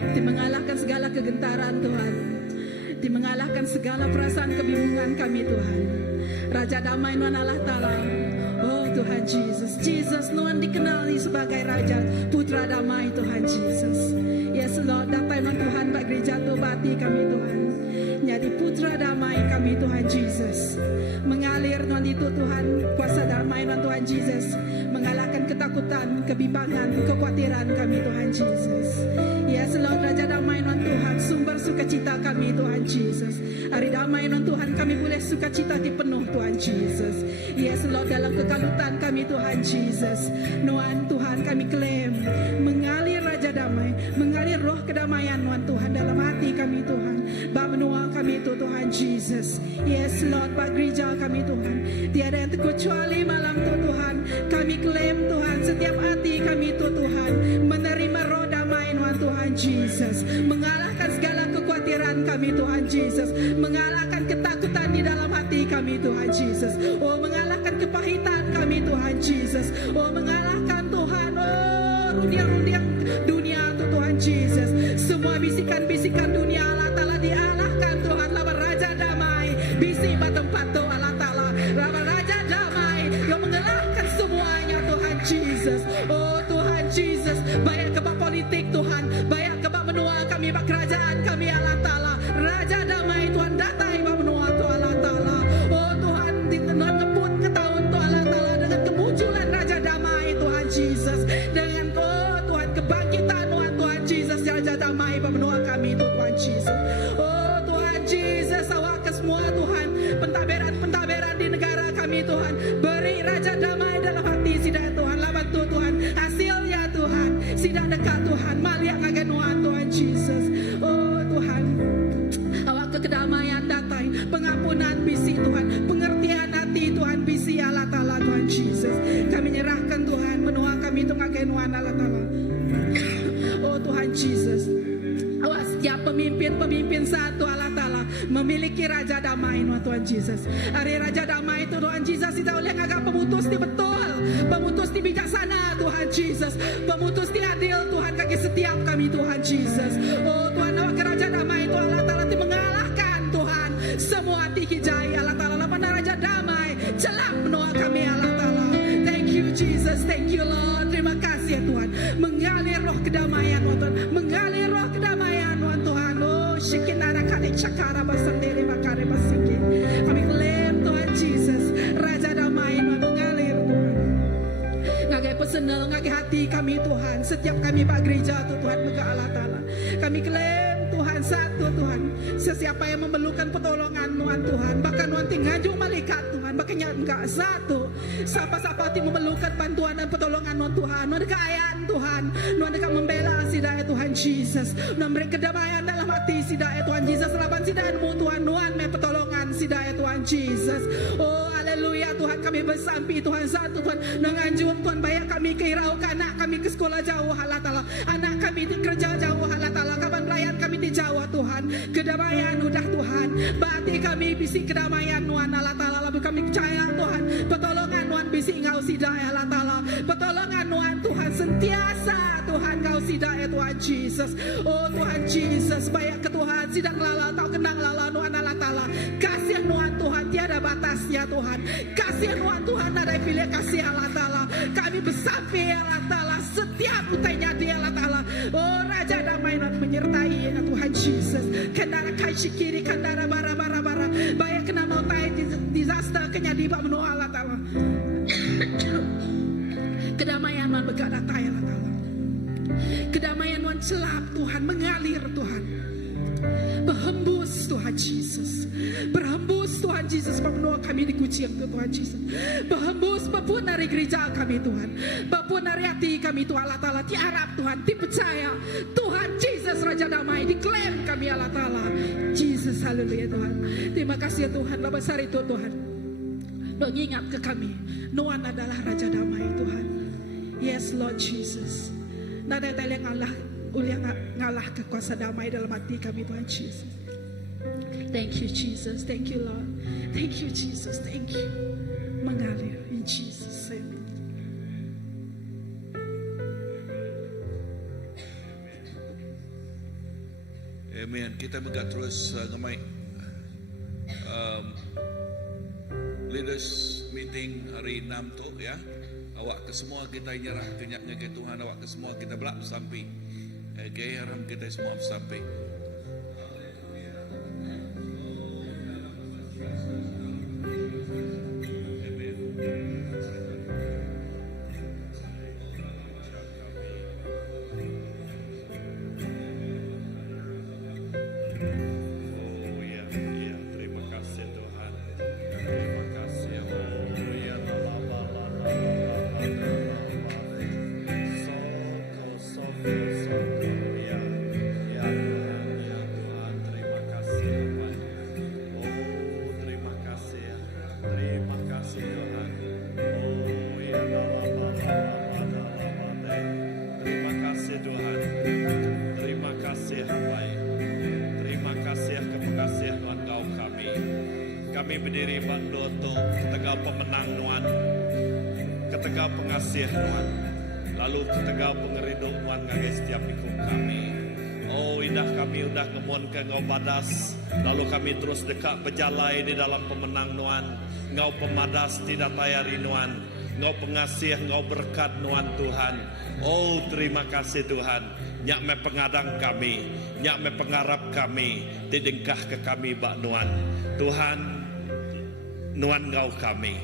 Dia mengalahkan segala kegentaran Tuhan. Dia mengalahkan segala perasaan kebingungan kami Tuhan. Raja damai Tuhan Allah Ta'ala. Oh Tuhan Jesus. Jesus Tuhan dikenali sebagai Raja Putra damai Tuhan Jesus. Yes Lord, datang Tuhan Pak gereja Tobati kami Tuhan. Jadi Putra damai kami Tuhan Jesus. Mengalir Tuhan itu Tuhan, kuasa damai Tuhan Jesus. Mengalahkan ketakutan, kebimbangan, kekhawatiran kami Tuhan Jesus. Yes Lord, Raja damai Tuhan, sumber sukacita kami Tuhan Jesus. Hari damai Tuhan, kami boleh sukacita di penuh Tuhan Jesus. Yes Lord, dalam kekalutan kami Tuhan Jesus. Tuhan kami klaim mengalir Raja damai, mengalir roh kedamaian Tuhan dalam hati kami Tuhan. Menua kami itu Tuhan Jesus. Yes Lord, Pak gereja kami Tuhan, tiada yang terkecuali malam itu Tuhan. Kami klaim Tuhan, setiap hati kami itu Tuhan menerima roh damai Tuhan Jesus. Mengalahkan segala kekhawatiran kami Tuhan Jesus. Mengalahkan ketakutan di dalam hati kami Tuhan Jesus. Oh, mengalahkan kepahitan kami Tuhan Jesus. Oh, mengalahkan Tuhan, oh rundiang-rundiang dunia itu Tuhan Jesus. Semua bisikan-bisikan dunia Allah Ta'ala dialahkan Tuhan. Lawan Raja damai, bisi tempat tu Allah Ta'ala. Lawan Raja damai yang mengalahkan semuanya Tuhan Jesus. Oh Tuhan Jesus, banyak kebak politik Tuhan, banyak kebak menua kami, bak kerajaan kami Allah Ta'ala. Raja damai Tuhan datang bak menua tu Allah Ta'ala. Oh Tuhan, ngepun ke tahun tu Allah Ta'ala dengan kemunculan Raja damai Tuhan Jesus. Dengan Tuhan kebangkitan Tuhan Jesus, Raja damai bak menua kami Tuhan Jesus. Oh Tuhan Jesus, awak ke semua Tuhan, pentaberan di negara kami Tuhan, beri Raja damai dalam hati sidah Tuhan. Lawan tu Tuhan, hasilnya Tuhan, sidah dekat Tuhan, maliak ngagenuan Tuhan Jesus. Oh Tuhan, awak ke kedamaian datang, pengampunan bisi Tuhan, pengertian hati Tuhan bisi Allah Ta'ala Tuhan Jesus. Kami nyerahkan Tuhan, menua kami tu ngagenuan Allah Ta'ala. Oh Tuhan Jesus, awak setiap pemimpin satu Allah Ta'ala memiliki Raja damai Tuhan Jesus. Hari Raja damai itu Tuhan Jesus tidak boleh ngagak pemutus di betul, pemutus di bijaksana Tuhan Jesus, pemutus di adil Tuhan kaki setiap kami Tuhan Jesus. Oh Tuhan, awak ke Raja damai itu Allah Ta'ala mengalahkan Tuhan semua hati hijai Allah Ta'ala. Lapan Raja damai celak menua kami Allah Ta'ala. Thank you Jesus, thank you Lord. Terima kasih ya Tuhan, mengalir roh kedamaian Tuhan, mengalir roh kedamaian Tuhan. Oh shikinara kalik cakara basandere bakare basiki. Kami klaim Tuhan Jesus, Raja damai Tuhan mengalir Tuhan. Ngagai personal, ngagai hati kami Tuhan, setiap kami Pak gereja Tuhan mega Allah Ta'ala. Kami klaim Tuhan satu Tuhan, sesiapa yang memerlukan pertolongan Tuhan, bahkan Tuhan ngaju malaikat Tuhan, makanya enggak satu, siapa-siapa yang memerlukan bantuan dan pertolongan Tuhan, dekat ayat Tuhan, dekat membela sidai Tuhan Jesus, memberi kedamaian dalam hati sidai Tuhan Jesus, laban sidai Tuhan, me pertolongan sidai Tuhan Jesus. Oh haleluya Tuhan, kami bersampi Tuhan satu Tuhan, menganjur Tuhan banyak kami keiraukan anak kami ke sekolah jauh Allah Ta'ala, anak kami di kerja jauh Allah Ta'ala, kapan pelayan kami di Jawa Tuhan, kedamaian udah Tuhan, berarti kami bisi kedamaian Tuhan Allah Ta'ala. Lalu kami percaya Tuhan, pertolongan Tuhan bisi engkau sidai Allah Ta'ala, pertolongan Tuhan sentiasa Tuhan engkau sidai Tuhan Jesus. Oh Tuhan Jesus, banyak ke Tuhan sidang lala tau kenang lala Tuhan Allah Ta'ala, kasih Tuhan tiada batas ya Tuhan, kasih Tuhan ada pilih kasih Allah Ta'ala. Kami bersampai Allah Ta'ala, setiap utainya dia Allah Ta'ala. Oh Raja damai menyertai ya Tuhan Jesus. Kendara kaisi kiri, kendara bara banyak kena mau tai disaster kenya di bawah menua Allah Ta'ala. Kedamaian Tuhan berkata Allah Ta'ala, kedamaian Tuhan celap Tuhan, mengalir Tuhan, berhembus Tuhan Jesus, berhembus Tuhan Jesus menua kami di kucing Tuhan Jesus, berhembus apapun dari gereja kami Tuhan, apapun dari hati kami Tuhan Allah Ta'ala, diharap Tuhan, dipercaya Tuhan Jesus Raja damai, diklaim kami Allah Ta'ala Jesus. Haleluya Tuhan, terima kasih ya Tuhan, lah besar itu Tuhan mengingat ke kami Tuhan adalah Raja damai Tuhan. Yes Lord Jesus, nada yang Allah ulia ngalah kekuasa damai dalam hati kami Tuhan Jesus. Thank you Jesus, thank you Lord, thank you Jesus, thank you. Mengalir in Jesus name. Amen. Kita mega terus ngamai leaders meeting hari 6 tu ya. Awak ke semua kita nyerah kenyaknya ke Tuhan. Awak ke semua kita belak sampai. Okay, harap kita semua sampai. Kami berdiri bandoto ketegak pemenang Tuhan, ketegak pengasih Tuhan, lalu ketegak pengeriduk Tuhan ngagai setiap ikut kami. Oh indah kami udah ngemuan ke ngau badas, lalu kami terus dekat berjalai di dalam pemenang Tuhan. Ngau pemadas tidak tayari Tuhan, ngau pengasih, ngau berkat Tuhan. Oh terima kasih Tuhan. Nyak me pengadang kami, nyak me pengarap kami, didengkah ke kami bak Tuhan, Nuan ngau kami.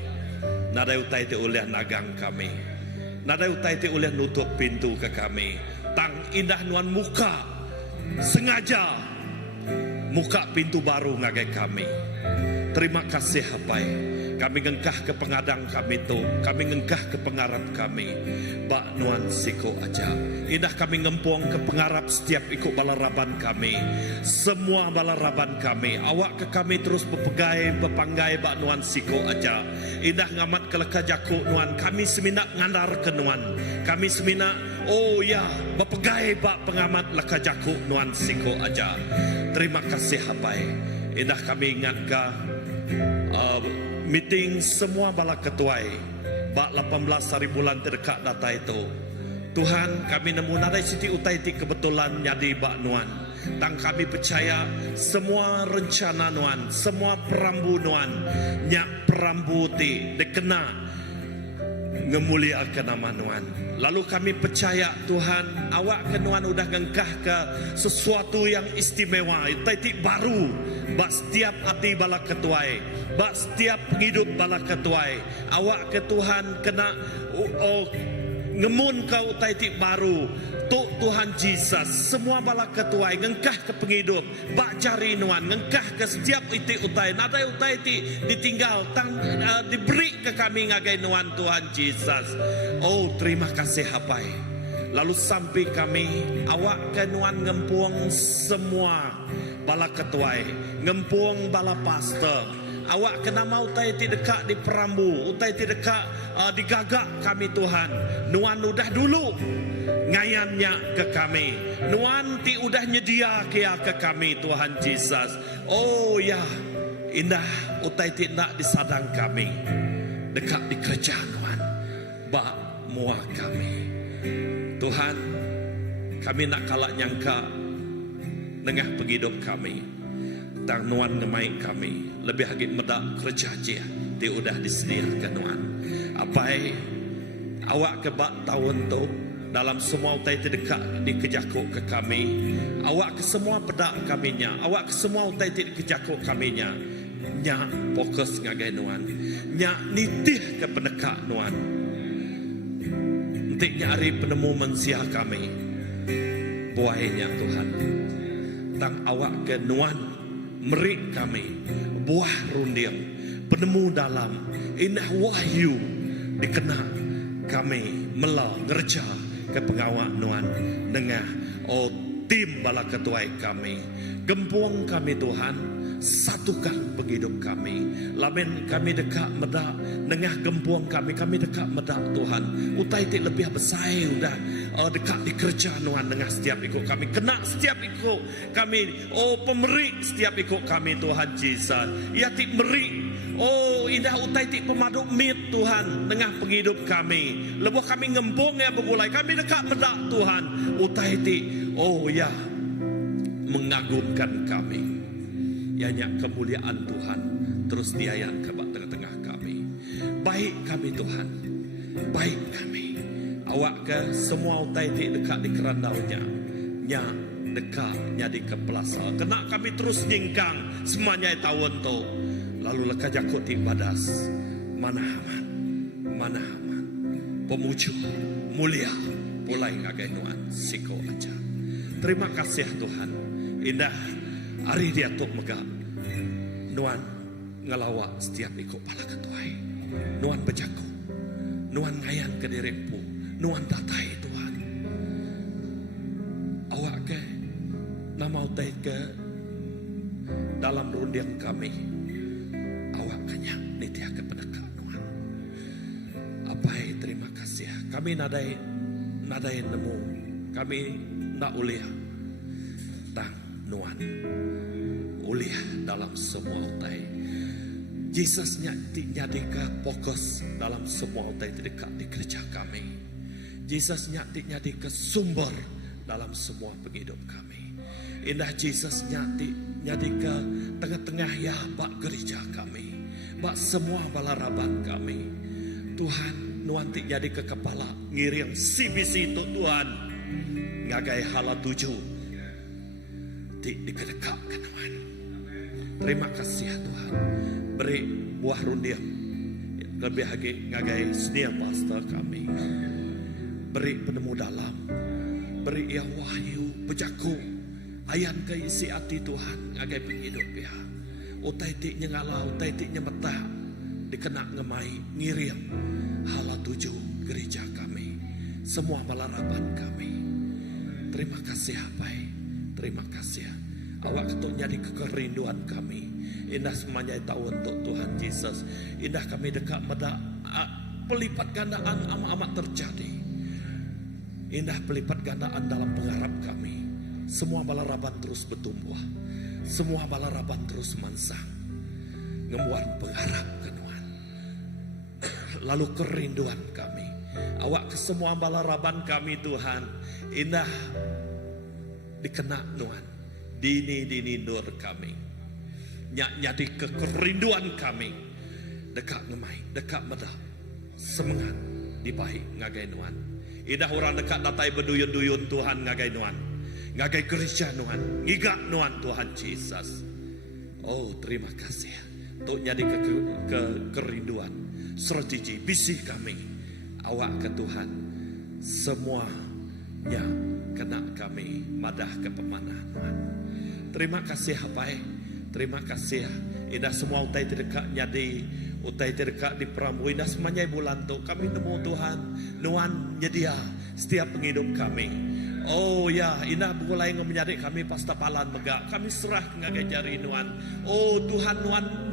Nada utai te oleh nagang kami. Nada utai te oleh nutup pintu ke kami. Tang indah Nuan muka sengaja muka pintu baru ngagai kami. Terima kasih hapai. Kami ngengkah ke pengadang kami tu, kami ngengkah ke pengarap kami. Bak Nuan siko aja. Indah kami ngempong ke pengarap setiap ikut balaraban kami. Semua balaraban kami. Awak ke kami terus berpegai, berpanggai bak Nuan siko aja. Indah ngamat ke leka jaku Nuan. Kami semina ngandar ke Nuan. Kami semina, oh ya, berpegai bak pengamat leka jaku Nuan siko aja. Terima kasih hapai. Indah kami ingat ke meeting semua bala ketuai bak 18 hari bulan terdekat data itu. Tuhan kami nemu nadai siti utai ti kebetulan nyadi bak Nuan. Tang kami percaya semua rencana Nuan, semua perambu Nuan, nyak perambu ti dekena ngemuliakan nama Nuan. Lalu kami percaya Tuhan awak ke Nuan udah ngengkah ke sesuatu yang istimewa, utai baru bak setiap hati bala ketuai, bak setiap hidup bala ketuai. Awak ke Tuhan kena ngemun kau utai baru tuk Tuhan Jesus. Semua bala ketuai ngengkah ke penghidup bak cari Nuan, ngengkah ke setiap iti utai. Nada utai ti ditinggal tang diberi ke kami ngagai Nuan Tuhan Jesus. Oh terima kasih hapai. Lalu sampai kami awak ke Nuan ngempuang semua bala ketuai, ngempuang bala pastor. Awak kena mau utai ti dekat di perambu, utai ti dekat di gagak kami Tuhan. Nuan udah dulu ngayannya ke kami. Nuan ti udah nyedia kia ke kami Tuhan Jesus. Oh ya, indah utai ti nak disadang kami. Dekat di kerja Nuan. Bak mua kami. Tuhan, kami nak kalak nyangka tengah penghidup kami. Tang Nuan ngemai kami lebih agak medak kerja je dia udah disediakan Nuan. Apai awak ke bak tahun tu dalam semua utai terdekat dikejakuk ke kami. Awak ke semua pedak kaminya, awak ke semua utai dikejakuk kaminya. Nyak fokus ngagai Nuan, nyak nitih ke pendekat Nuan. Entik nyari penemu manusia kami. Buahnya Tuhan. Tang awak ke Nuan merik kami buah rundiang penemu dalam indah wahyu dikena kami mela ngerja ke pengawak Nuan dengan tim bala ketuai kami gempuang kami Tuhan satukan penghidup kami. Lamen kami dekat medak nengah gempuang kami dekat medak Tuhan. Utai ti lebih besar udah dekat di kerja Nuan nengah setiap ikut kami. Kena setiap ikut kami. Oh pemerik setiap ikut kami Tuhan Jesus. Ya ti merik. Oh indah utai ti pemaduk mit Tuhan nengah penghidup kami. Lebuh kami ngempung ya begulai. Kami dekat medak Tuhan. Utai ti oh ya mengagumkan kami. Ianya kemuliaan Tuhan terus diayan ke tengah-tengah kami. Baik kami Tuhan, baik kami. Awak ke semua utai dekat di kerandaunya, nya dekat nyadi ke pelasa. Kena kami terus nyingkang semuanya tahun tu. Lalu leka jakut di badas. Mana aman, mana aman. Pemuju mulia mulai ngagai nuan siko aja. Terima kasih Tuhan. Indah hari dia tok megak. Nuan ngelawak setiap ikut pala ketuai. Nuan bejaku. Nuan ngayan ke diriku. Nuan datai Tuhan. Awak ke nama utai ke dalam rundiang kami. Awak kenyak nitia ke pendekat Nuan. Apai terima kasih. Kami nadai nemu. Kami nak uliah. Tang Nuan uliah dalam semua utai. Jesus nyadika fokus dalam semua utai terdekat di kerja kami. Jesus nyadika sumber dalam semua penghidup kami. Indah Jesus nyadika tengah-tengah ya bak gereja kami. Bak semua balaraban kami. Tuhan Nuan jadi ke kepala ngiring CBC itu Tuhan. Ngagai hala 7 dikedekat ke Tuhan. Terima kasih Tuhan. Beri buah rundiam lebih lagi ngagai senia pastor kami. Beri penemu dalam. Beri yang wahyu bejaku. Ayan ke isi hati Tuhan ngagai penghidup ya. Utai tik nyengala, utai tik nyemeta dikenak ngemai ngirim hala 7 gereja kami. Semua balaraban kami. Terima kasih Apai. Terima kasih. Awak ketuk jadi kekerinduan kami. Indah semuanya tahu untuk Tuhan Yesus. Indah kami dekat meda pelipat gandaan amat terjadi. Indah pelipat gandaan dalam pengharap kami. Semua balaraban terus bertumbuh. Semua balaraban terus mansang. Ngemuan pengharap kenuan. Lalu kerinduan kami. Awak ke semua balaraban kami Tuhan. Indah dikenak nuan. Dini nur kami. Nyadi ke kerinduan kami. Dekat ngemai, dekat medah. Semangat di baik ngagai nuan. Indah orang dekat datai berduyun-duyun Tuhan ngagai nuan. Ngagai gereja nuan. Ngigak nuan Tuhan Yesus. Oh terima kasih. Untuk nyadi ke kerinduan. Strategi bisi kami. Awak ke Tuhan. Semuanya kena kami madah ke pemanah nuan. Terima kasih Apai. Terima kasih. Indah semua utai terdekat nyadi. Utai terdekat di Pramu. Indah semuanya bulan tu. Kami nemu Tuhan. Nuan nyedia setiap penghidup kami. Oh ya, indah mulai menyadik kami pasta palan megak. Kami serah ngagai jari nuan. Oh Tuhan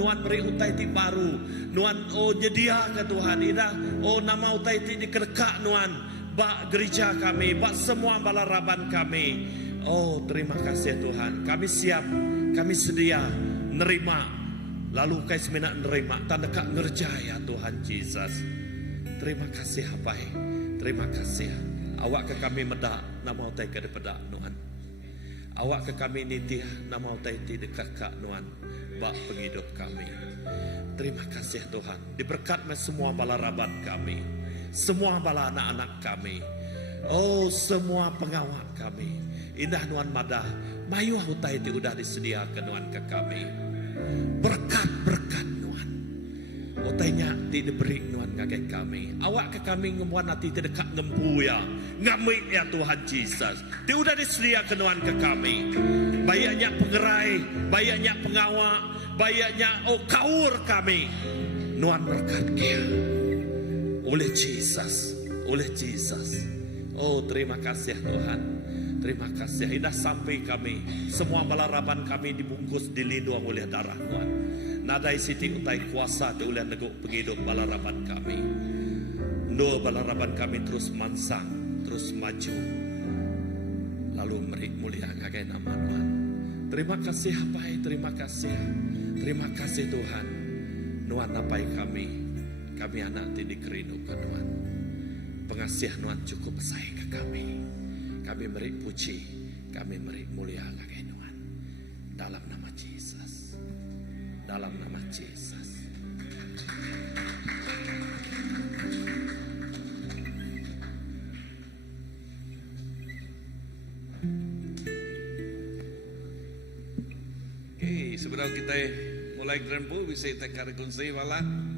nuan beri utai ti baru. Nuan oh nyedia ke Tuhan. Indah oh nama utai ti dikedekak nuan. Bak gereja kami, bak semua balaraban kami. Oh terima kasih Tuhan. Kami siap, kami sedia nerima. Lalu kai semenak nerima tanda kak ngerjaya Tuhan Yesus. Terima kasih Apai. Terima kasih. Awak ke kami medak nama utai ke depedak nuan. Awak ke kami nitih nama utai ti dekat kak nuan. Bak penghidup kami. Terima kasih Tuhan. Diberkat semua balaraban kami. Semua bala anak-anak kami. Oh semua pengawak kami. Indah nuan madah. Mayuah utai ti udah disediakan nuan ke kami. Berkat-berkat nuan. Utainya ti diberi nuan ngagai kami. Awak ke kami ngemuan hati ti dekat ngempu ya. Ngamik ya Tuhan Yesus. Ti udah disediakan nuan ke kami. Bayaknya pengerai. Bayaknya pengawak. Bayaknya kaur kami. Nuan berkat kia. Oleh Jesus. Oleh Jesus. Oh terima kasih Tuhan. Terima kasih. Indah sampai kami. Semua balaraban kami dibungkus dilindung oleh darah Tuhan. Nadai siti utai kuasa di oleh neguk penghidup balaraban kami. Dua balaraban kami terus mansang. Terus maju. Lalu merik mulia ngagai nama Tuhan. Terima kasih Apai. Terima kasih. Terima kasih Tuhan. Nuan apai kami. Kami anak tidak kerindukan Tuhan. Pengasih Tuhan cukup saya ke kami. Kami beri puji. Kami beri mulia ngagai Tuhan. Jesus. Dalam nama Jesus. Oke, sebelum kita mulai grempo, bisa kita karagun saya malah.